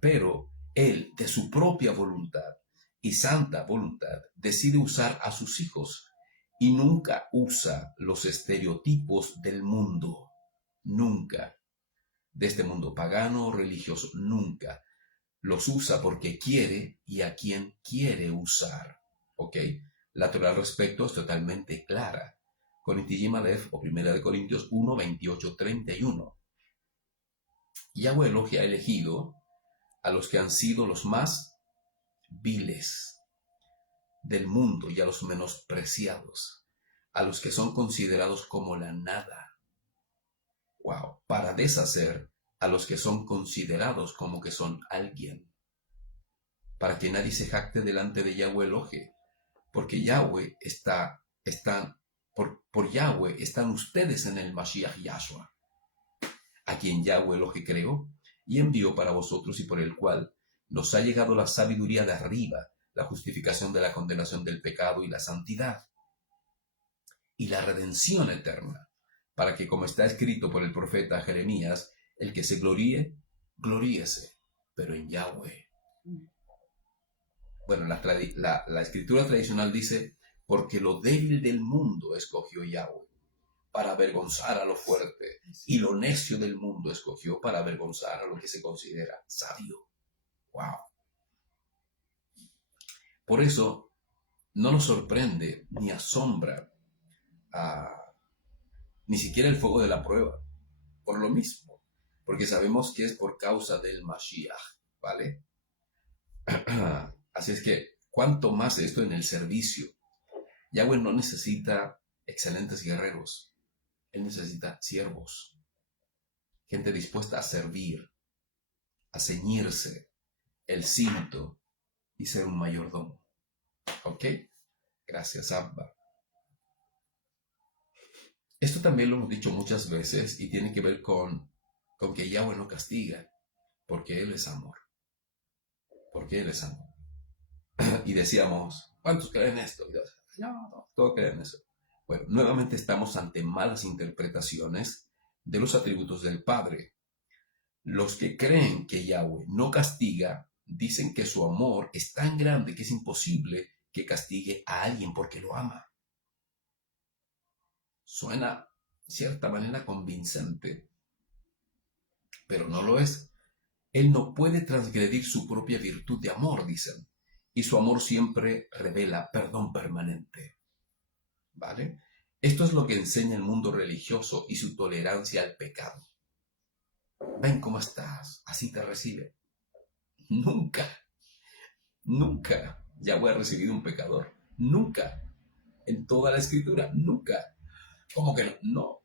pero Él, de su propia voluntad y santa voluntad, decide usar a sus hijos y nunca usa los estereotipos del mundo, nunca, de este mundo pagano o religioso, nunca. Los usa porque quiere y a quien quiere usar, ¿ok? La Torah al respecto es totalmente clara. Corintiyim Aleph o 1 Corintios 1, 28, 31. Yahweh Elohim ha elegido a los que han sido los más viles del mundo y a los menospreciados, a los que son considerados como la nada. Wow, para deshacer a los que son considerados como que son alguien. para que nadie se jacte delante de Yahweh Elohe, porque Yahweh por Yahweh están ustedes en el Mashiach Yahshua, a quien Yahweh Elohe creó y envió para vosotros y por el cual nos ha llegado la sabiduría de arriba, la justificación de la condenación del pecado y la santidad, y la redención eterna, para que, como está escrito por el profeta Jeremías, el que se gloríe, gloríese, pero en Yahweh. Bueno, la escritura tradicional dice, porque lo débil del mundo escogió Yahweh para avergonzar a lo fuerte, y lo necio del mundo escogió para avergonzar a lo que se considera sabio. ¡Wow! Por eso, no nos sorprende ni asombra ni siquiera el fuego de la prueba, por lo mismo, porque sabemos que es por causa del Mashiach, ¿vale? Así es que, ¿cuánto más esto en el servicio? Yahweh no necesita excelentes guerreros, Él necesita siervos, gente dispuesta a servir, a ceñirse el cinto y ser un mayordomo. ¿Ok? Gracias, Abba. Esto también lo hemos dicho muchas veces y tiene que ver con que Yahweh no castiga, porque Él es amor. Porque Él es amor. Y decíamos, ¿cuántos creen esto? Y no, todos creen eso. Bueno, nuevamente estamos ante malas interpretaciones de los atributos del Padre. Los que creen que Yahweh no castiga, dicen que su amor es tan grande que es imposible que castigue a alguien porque lo ama. Suena, de cierta manera, convincente, pero no lo es. Él no puede transgredir su propia virtud de amor, dicen, y su amor siempre revela perdón permanente. ¿Vale? Esto es lo que enseña el mundo religioso y su tolerancia al pecado. Ven cómo estás, así te recibe. Nunca Yahweh ha recibido un pecador. Nunca. En toda la escritura, nunca. ¿Cómo que no? No.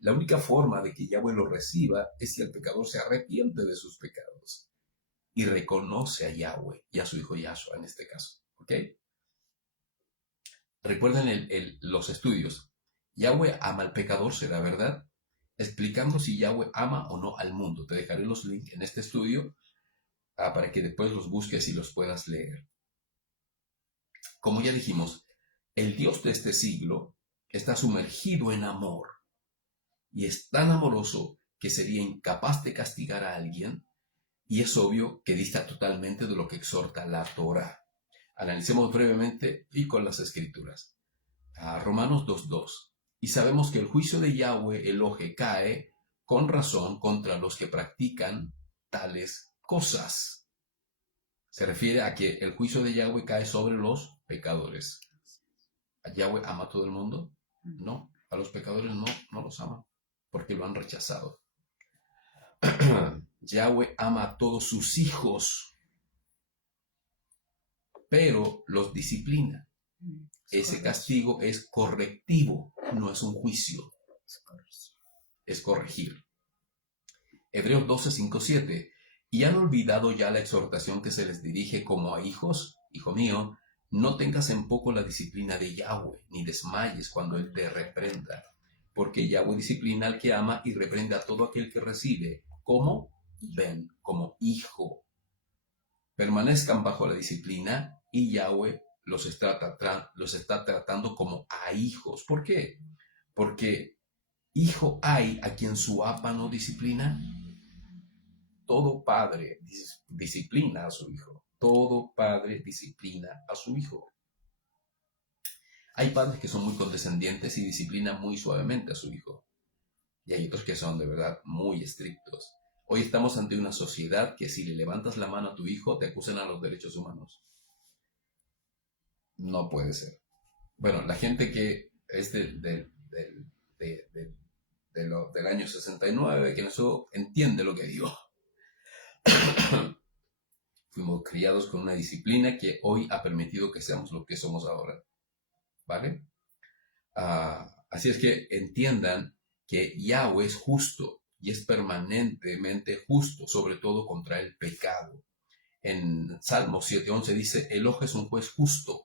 La única forma de que Yahweh lo reciba es si el pecador se arrepiente de sus pecados y reconoce a Yahweh y a su hijo Yahshua en este caso. ¿Ok? Recuerden los estudios. Yahweh ama al pecador, ¿será verdad? Explicando si Yahweh ama o no al mundo. Te dejaré los links en este estudio para que después los busques y los puedas leer. Como ya dijimos, el Dios de este siglo está sumergido en amor y es tan amoroso que sería incapaz de castigar a alguien, y es obvio que dista totalmente de lo que exhorta la Torah. Analicemos brevemente y con las escrituras. Romanos 2:2. Y sabemos que el juicio de Yahweh Elohe cae con razón contra los que practican tales cosas. Se refiere a que el juicio de Yahweh cae sobre los pecadores. ¿A Yahweh ama a todo el mundo? No, a los pecadores no los ama, porque lo han rechazado. Yahweh ama a todos sus hijos, pero los disciplina. Ese castigo es correctivo, no es un juicio. Es corregir. Hebreos 12:5-7. ¿Y han olvidado ya la exhortación que se les dirige como a hijos? Hijo mío, no tengas en poco la disciplina de Yahweh, ni desmayes cuando Él te reprenda. Porque Yahweh disciplina al que ama y reprende a todo aquel que recibe. ¿Cómo? Ven, como hijo. Permanezcan bajo la disciplina y Yahweh los está tratando como a hijos. ¿Por qué? Porque hijo hay a quien su Abba no disciplina. Todo padre disciplina a su hijo. Todo padre disciplina a su hijo. Hay padres que son muy condescendientes y disciplinan muy suavemente a su hijo. Y hay otros que son de verdad muy estrictos. Hoy estamos ante una sociedad que si le levantas la mano a tu hijo te acusan a los derechos humanos. No puede ser. Bueno, la gente que es del año 69, que no entiende lo que digo. Fuimos criados con una disciplina que hoy ha permitido que seamos lo que somos ahora. ¿Vale? Así es que entiendan que Yahweh es justo y es permanentemente justo, sobre todo contra el pecado. En Salmos 7:11 dice, Elohim es un juez justo,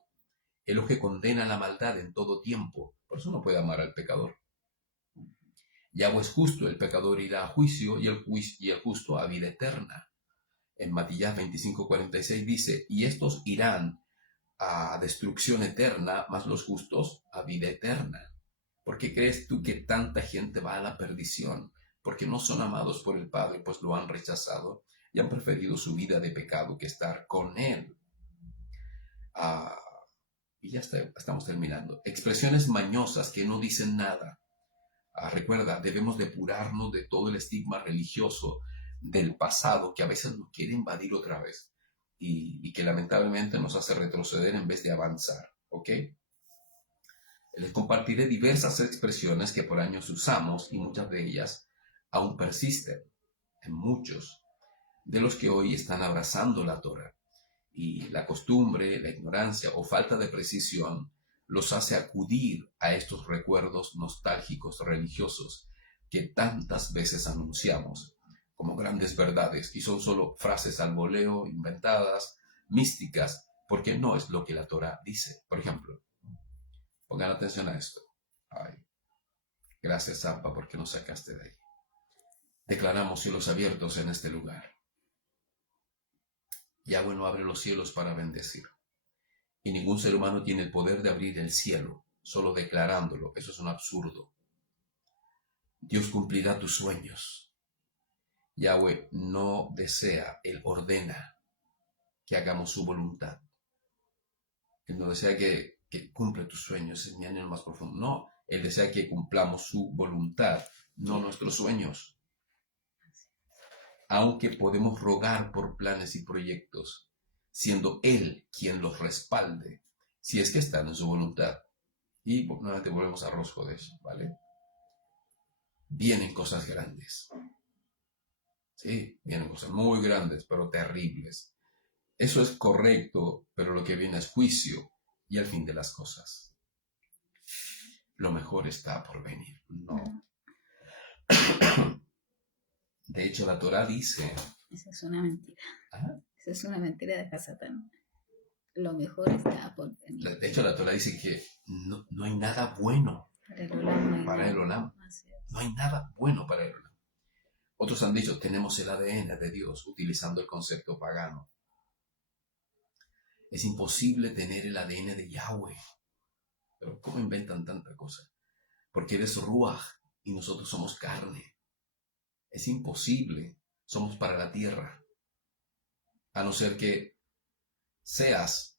Elohim condena la maldad en todo tiempo. Por eso no puede amar al pecador. Yahweh es justo, el pecador irá a juicio y el justo a vida eterna. En Matías 25:46 dice, y estos irán a destrucción eterna, mas los justos a vida eterna. ¿Por qué crees tú que tanta gente va a la perdición? Porque no son amados por el Padre, pues lo han rechazado y han preferido su vida de pecado que estar con Él. Y ya estamos terminando. Expresiones mañosas que no dicen nada. Recuerda, debemos depurarnos de todo el estigma religioso del pasado que a veces nos quiere invadir otra vez y que lamentablemente nos hace retroceder en vez de avanzar. ¿Ok? Les compartiré diversas expresiones que por años usamos y muchas de ellas aún persisten en muchos de los que hoy están abrazando la Torah. Y la costumbre, la ignorancia o falta de precisión los hace acudir a estos recuerdos nostálgicos religiosos que tantas veces anunciamos como grandes verdades y son solo frases al voleo, inventadas, místicas, porque no es lo que la Torah dice. Por ejemplo, pongan atención a esto. Ay, gracias, Abba, porque nos sacaste de ahí. Declaramos cielos abiertos en este lugar. Yahweh no abre los cielos para bendecir. Y ningún ser humano tiene el poder de abrir el cielo, solo declarándolo. Eso es un absurdo. Dios cumplirá tus sueños. Yahweh no desea, Él ordena que hagamos su voluntad. Él no desea que cumpla tus sueños, es mi anhelo más profundo. No, Él desea que cumplamos su voluntad, no nuestros sueños. Aunque podemos rogar por planes y proyectos, siendo Él quien los respalde, si es que están en su voluntad. Y nuevamente volvemos a Rosh Hodesh, ¿vale? Vienen cosas grandes. Sí, vienen cosas muy grandes, pero terribles. Eso es correcto, pero lo que viene es juicio y el fin de las cosas. Lo mejor está por venir. No. De hecho, la Torah dice... Esa es una mentira. ¿Ah? Esa es una mentira de Hasatán. Lo mejor está por venir. De hecho, la Torah dice que no hay nada bueno para el Olam. No hay nada bueno para el Olam. Otros han dicho, tenemos el ADN de Dios, utilizando el concepto pagano. Es imposible tener el ADN de Yahweh. Pero ¿cómo inventan tanta cosa? Porque eres Ruach y nosotros somos carne. Es imposible. Somos para la tierra. A no ser que seas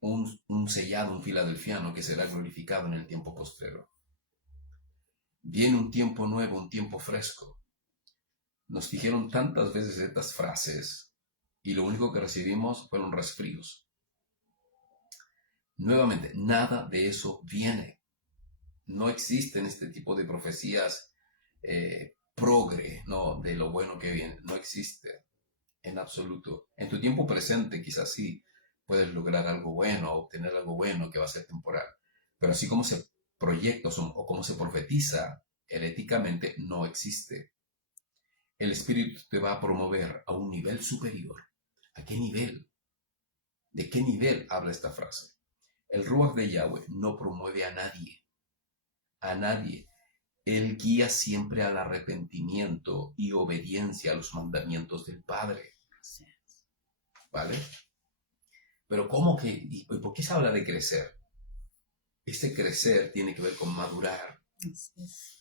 un sellado, un filadelfiano que será glorificado en el tiempo postrero. Viene un tiempo nuevo, un tiempo fresco. Nos dijeron tantas veces estas frases y lo único que recibimos fueron resfríos. Nuevamente, nada de eso viene. No existen este tipo de profecías progre, no, de lo bueno que viene. No existe en absoluto. En tu tiempo presente quizás sí puedes lograr algo bueno, obtener algo bueno que va a ser temporal. Pero así como se proyecta o como se profetiza heréticamente, no existe. El Espíritu te va a promover a un nivel superior. ¿A qué nivel? ¿De qué nivel habla esta frase? El Ruach de Yahweh no promueve a nadie. A nadie. Él guía siempre al arrepentimiento y obediencia a los mandamientos del Padre. ¿Vale? Pero ¿cómo que? ¿Y por qué se habla de crecer? Este crecer tiene que ver con madurar.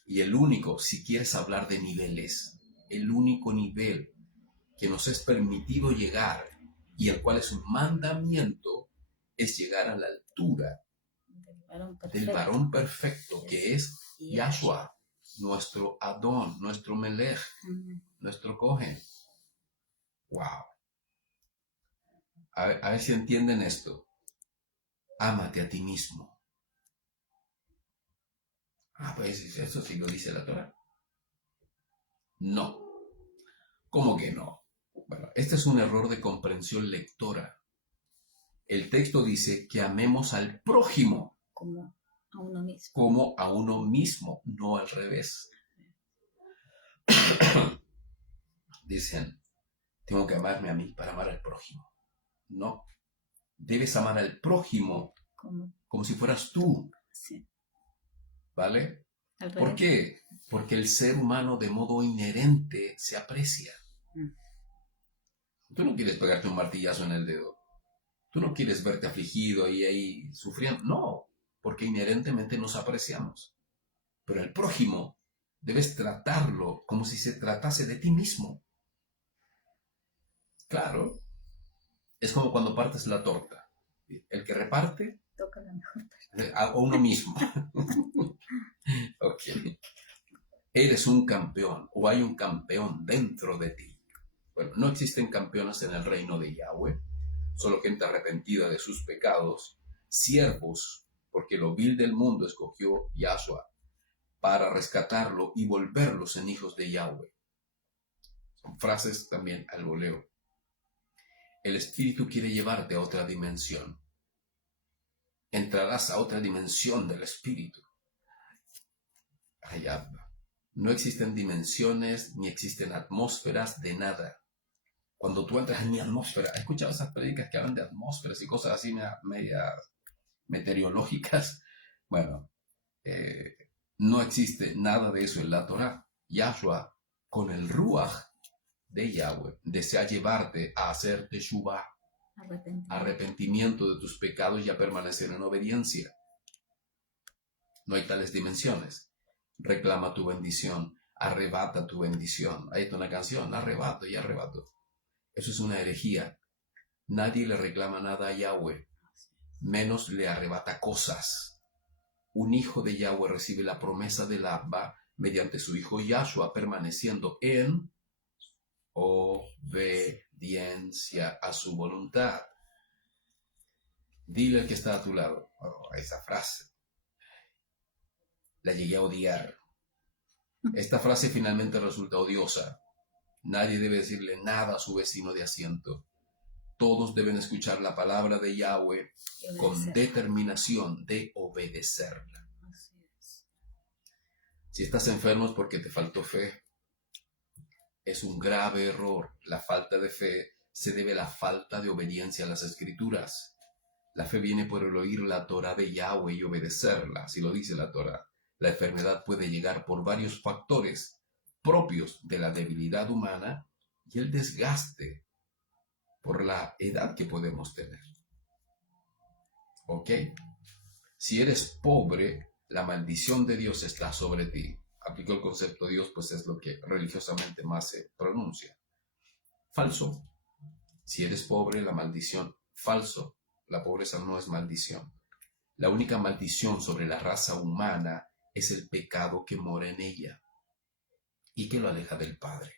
Y el único, si quieres hablar de niveles, el único nivel que nos es permitido llegar y el cual es un mandamiento es llegar a la altura del varón perfecto que es Yahshua, nuestro Adón, nuestro Melech, nuestro Cohen. Wow. A ver si entienden esto. Ámate a ti mismo. Pues eso sí lo dice la Torah. No. ¿Cómo que no? Bueno, este es un error de comprensión lectora. El texto dice que amemos al prójimo como a uno mismo. Como a uno mismo, no al revés. Dicen, tengo que amarme a mí para amar al prójimo. No, debes amar al prójimo como si fueras tú. Sí. ¿Vale? Al ¿Por revés. qué? Porque el ser humano de modo inherente se aprecia. Tú no quieres pegarte un martillazo en el dedo. Tú no quieres verte afligido y ahí sufriendo. No, porque inherentemente nos apreciamos. Pero el prójimo debes tratarlo como si se tratase de ti mismo. Claro, es como cuando partes la torta. El que reparte Toca la mejor parte. a uno mismo. Ok. Eres un campeón o hay un campeón dentro de ti. Bueno, no existen campeones en el reino de Yahweh, solo gente arrepentida de sus pecados, siervos, porque lo vil del mundo escogió Yahshua para rescatarlo y volverlos en hijos de Yahweh. Son frases también al voleo. El Espíritu quiere llevarte a otra dimensión. Entrarás a otra dimensión del Espíritu. Allá. No existen dimensiones ni existen atmósferas de nada. Cuando tú entras en mi atmósfera, ¿has escuchado esas predicas que hablan de atmósferas y cosas así media meteorológicas? Bueno, no existe nada de eso en la Torah. Yahshua, con el Ruach de Yahweh, desea llevarte a hacer teshuvah, arrepentimiento de tus pecados y a permanecer en obediencia. No hay tales dimensiones. Reclama tu bendición, arrebata tu bendición. Ahí está una canción, arrebato y arrebato. Eso es una herejía. Nadie le reclama nada a Yahweh, menos le arrebata cosas. Un hijo de Yahweh recibe la promesa del Abba mediante su hijo Yahshua, permaneciendo en obediencia a su voluntad. Dile al que está a tu lado. Oh, esa frase la llegué a odiar. Esta frase finalmente resulta odiosa. Nadie debe decirle nada a su vecino de asiento. Todos deben escuchar la palabra de Yahweh con determinación de obedecerla. Si estás enfermo es porque te faltó fe. Es un grave error. La falta de fe se debe a la falta de obediencia a las Escrituras. La fe viene por el oír la Torah de Yahweh y obedecerla, así lo dice la Torah. La enfermedad puede llegar por varios factores propios de la debilidad humana y el desgaste por la edad que podemos tener. ¿Ok? Si eres pobre, la maldición de Dios está sobre ti. Aplico el concepto de Dios, pues es lo que religiosamente más se pronuncia. Falso. Si eres pobre, la maldición. Falso. La pobreza no es maldición. La única maldición sobre la raza humana es el pecado que mora en ella y que lo aleja del Padre.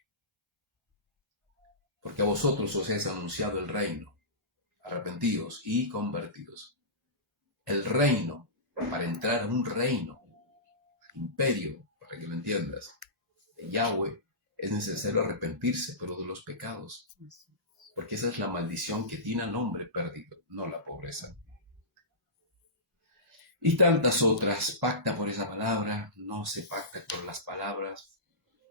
Porque a vosotros os es anunciado el reino, arrepentidos y convertidos. El reino, para entrar a un reino, imperio, para que lo entiendas, de Yahweh, es necesario arrepentirse, pero de los pecados. Porque esa es la maldición que tiene al hombre perdido, no la pobreza. Y tantas otras. Pacta por esa palabra, no se pacta por las palabras.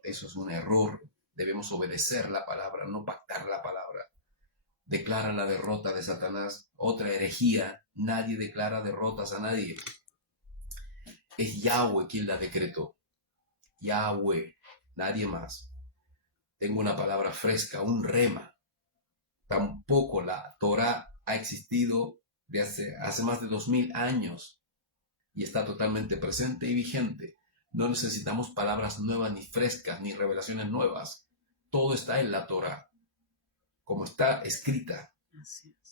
Eso es un error. Debemos obedecer la palabra, no pactar la palabra. Declara la derrota de Satanás. Otra herejía. Nadie declara derrotas a nadie. Es Yahweh quien la decretó. Yahweh, nadie más. Tengo una palabra fresca, un rema. Tampoco la Torah ha existido de hace más de 2000 años y está totalmente presente y vigente. No necesitamos palabras nuevas ni frescas ni revelaciones nuevas. Todo está en la Torah, como está escrita.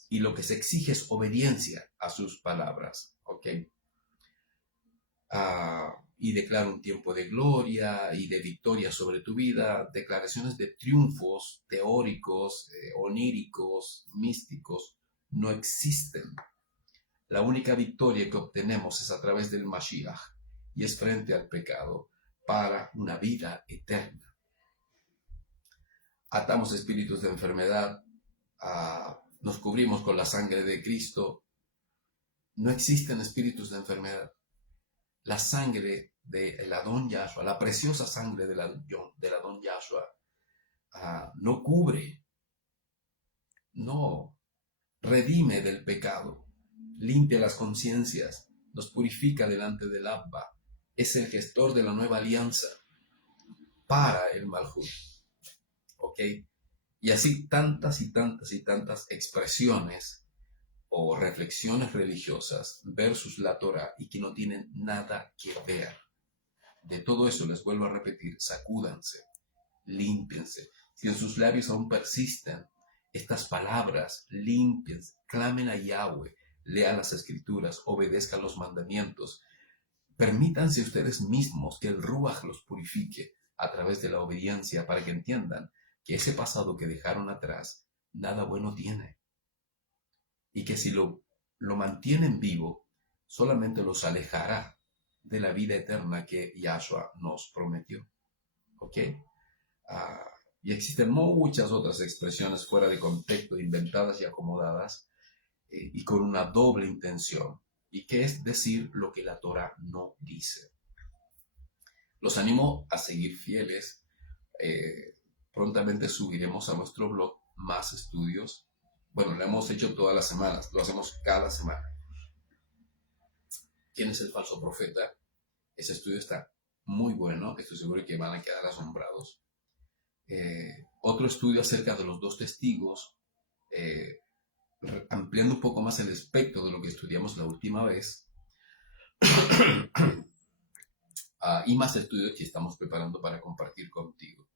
Y lo que se exige es obediencia a sus palabras. ¿Ok? Y declara un tiempo de gloria y de victoria sobre tu vida, declaraciones de triunfos teóricos, oníricos, místicos, no existen. La única victoria que obtenemos es a través del Mashiach y es frente al pecado para una vida eterna. Atamos espíritus de enfermedad, nos cubrimos con la sangre de Cristo. No existen espíritus de enfermedad. La sangre del Adón Yahshua, la preciosa sangre del Adón Yahshua, no cubre No, redime del pecado, limpia las conciencias, nos purifica delante del Abba, es el gestor de la nueva alianza para el Malhut, ¿ok? Y así tantas y tantas y tantas expresiones o reflexiones religiosas versus la Torah y que no tienen nada que ver. De todo eso les vuelvo a repetir, sacúdanse, límpiense. Si en sus labios aún persisten estas palabras, límpiense, clamen a Yahweh, lean las escrituras, obedezcan los mandamientos. Permítanse ustedes mismos que el Ruach los purifique a través de la obediencia para que entiendan que ese pasado que dejaron atrás nada bueno tiene. Y que si lo mantienen vivo, solamente los alejará de la vida eterna que Yahshua nos prometió. ¿Ok? Y existen muchas otras expresiones fuera de contexto, inventadas y acomodadas, y con una doble intención, y que es decir lo que la Torah no dice. Los animo a seguir fieles. Prontamente subiremos a nuestro blog más estudios. Bueno, lo hemos hecho todas las semanas, lo hacemos cada semana. ¿Quién es el falso profeta? Ese estudio está muy bueno, estoy seguro que van a quedar asombrados. Otro estudio acerca de los dos testigos, ampliando un poco más el espectro de lo que estudiamos la última vez, y más estudios que estamos preparando para compartir contigo.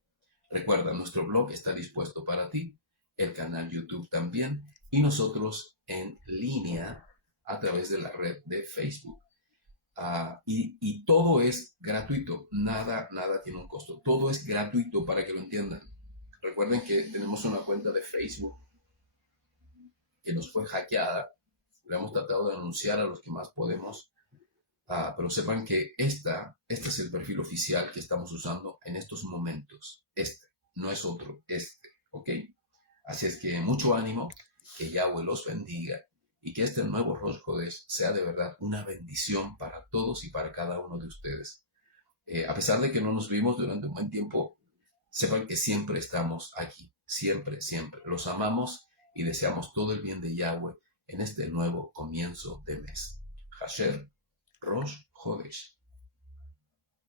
Recuerda, nuestro blog está dispuesto para ti, el canal YouTube también, y nosotros en línea a través de la red de Facebook. Y todo es gratuito, nada tiene un costo, todo es gratuito para que lo entiendan. Recuerden que tenemos una cuenta de Facebook que nos fue hackeada, lo hemos tratado de anunciar a los que más podemos, pero sepan que este es el perfil oficial que estamos usando en estos momentos, no es otro, ¿ok? Así es que mucho ánimo, que Yahweh los bendiga, y que este nuevo Rosh Hodesh sea de verdad una bendición para todos y para cada uno de ustedes. A pesar de que no nos vimos durante un buen tiempo, sepan que siempre estamos aquí, siempre, siempre. Los amamos y deseamos todo el bien de Yahweh en este nuevo comienzo de mes. Hasher Rosh Hodesh.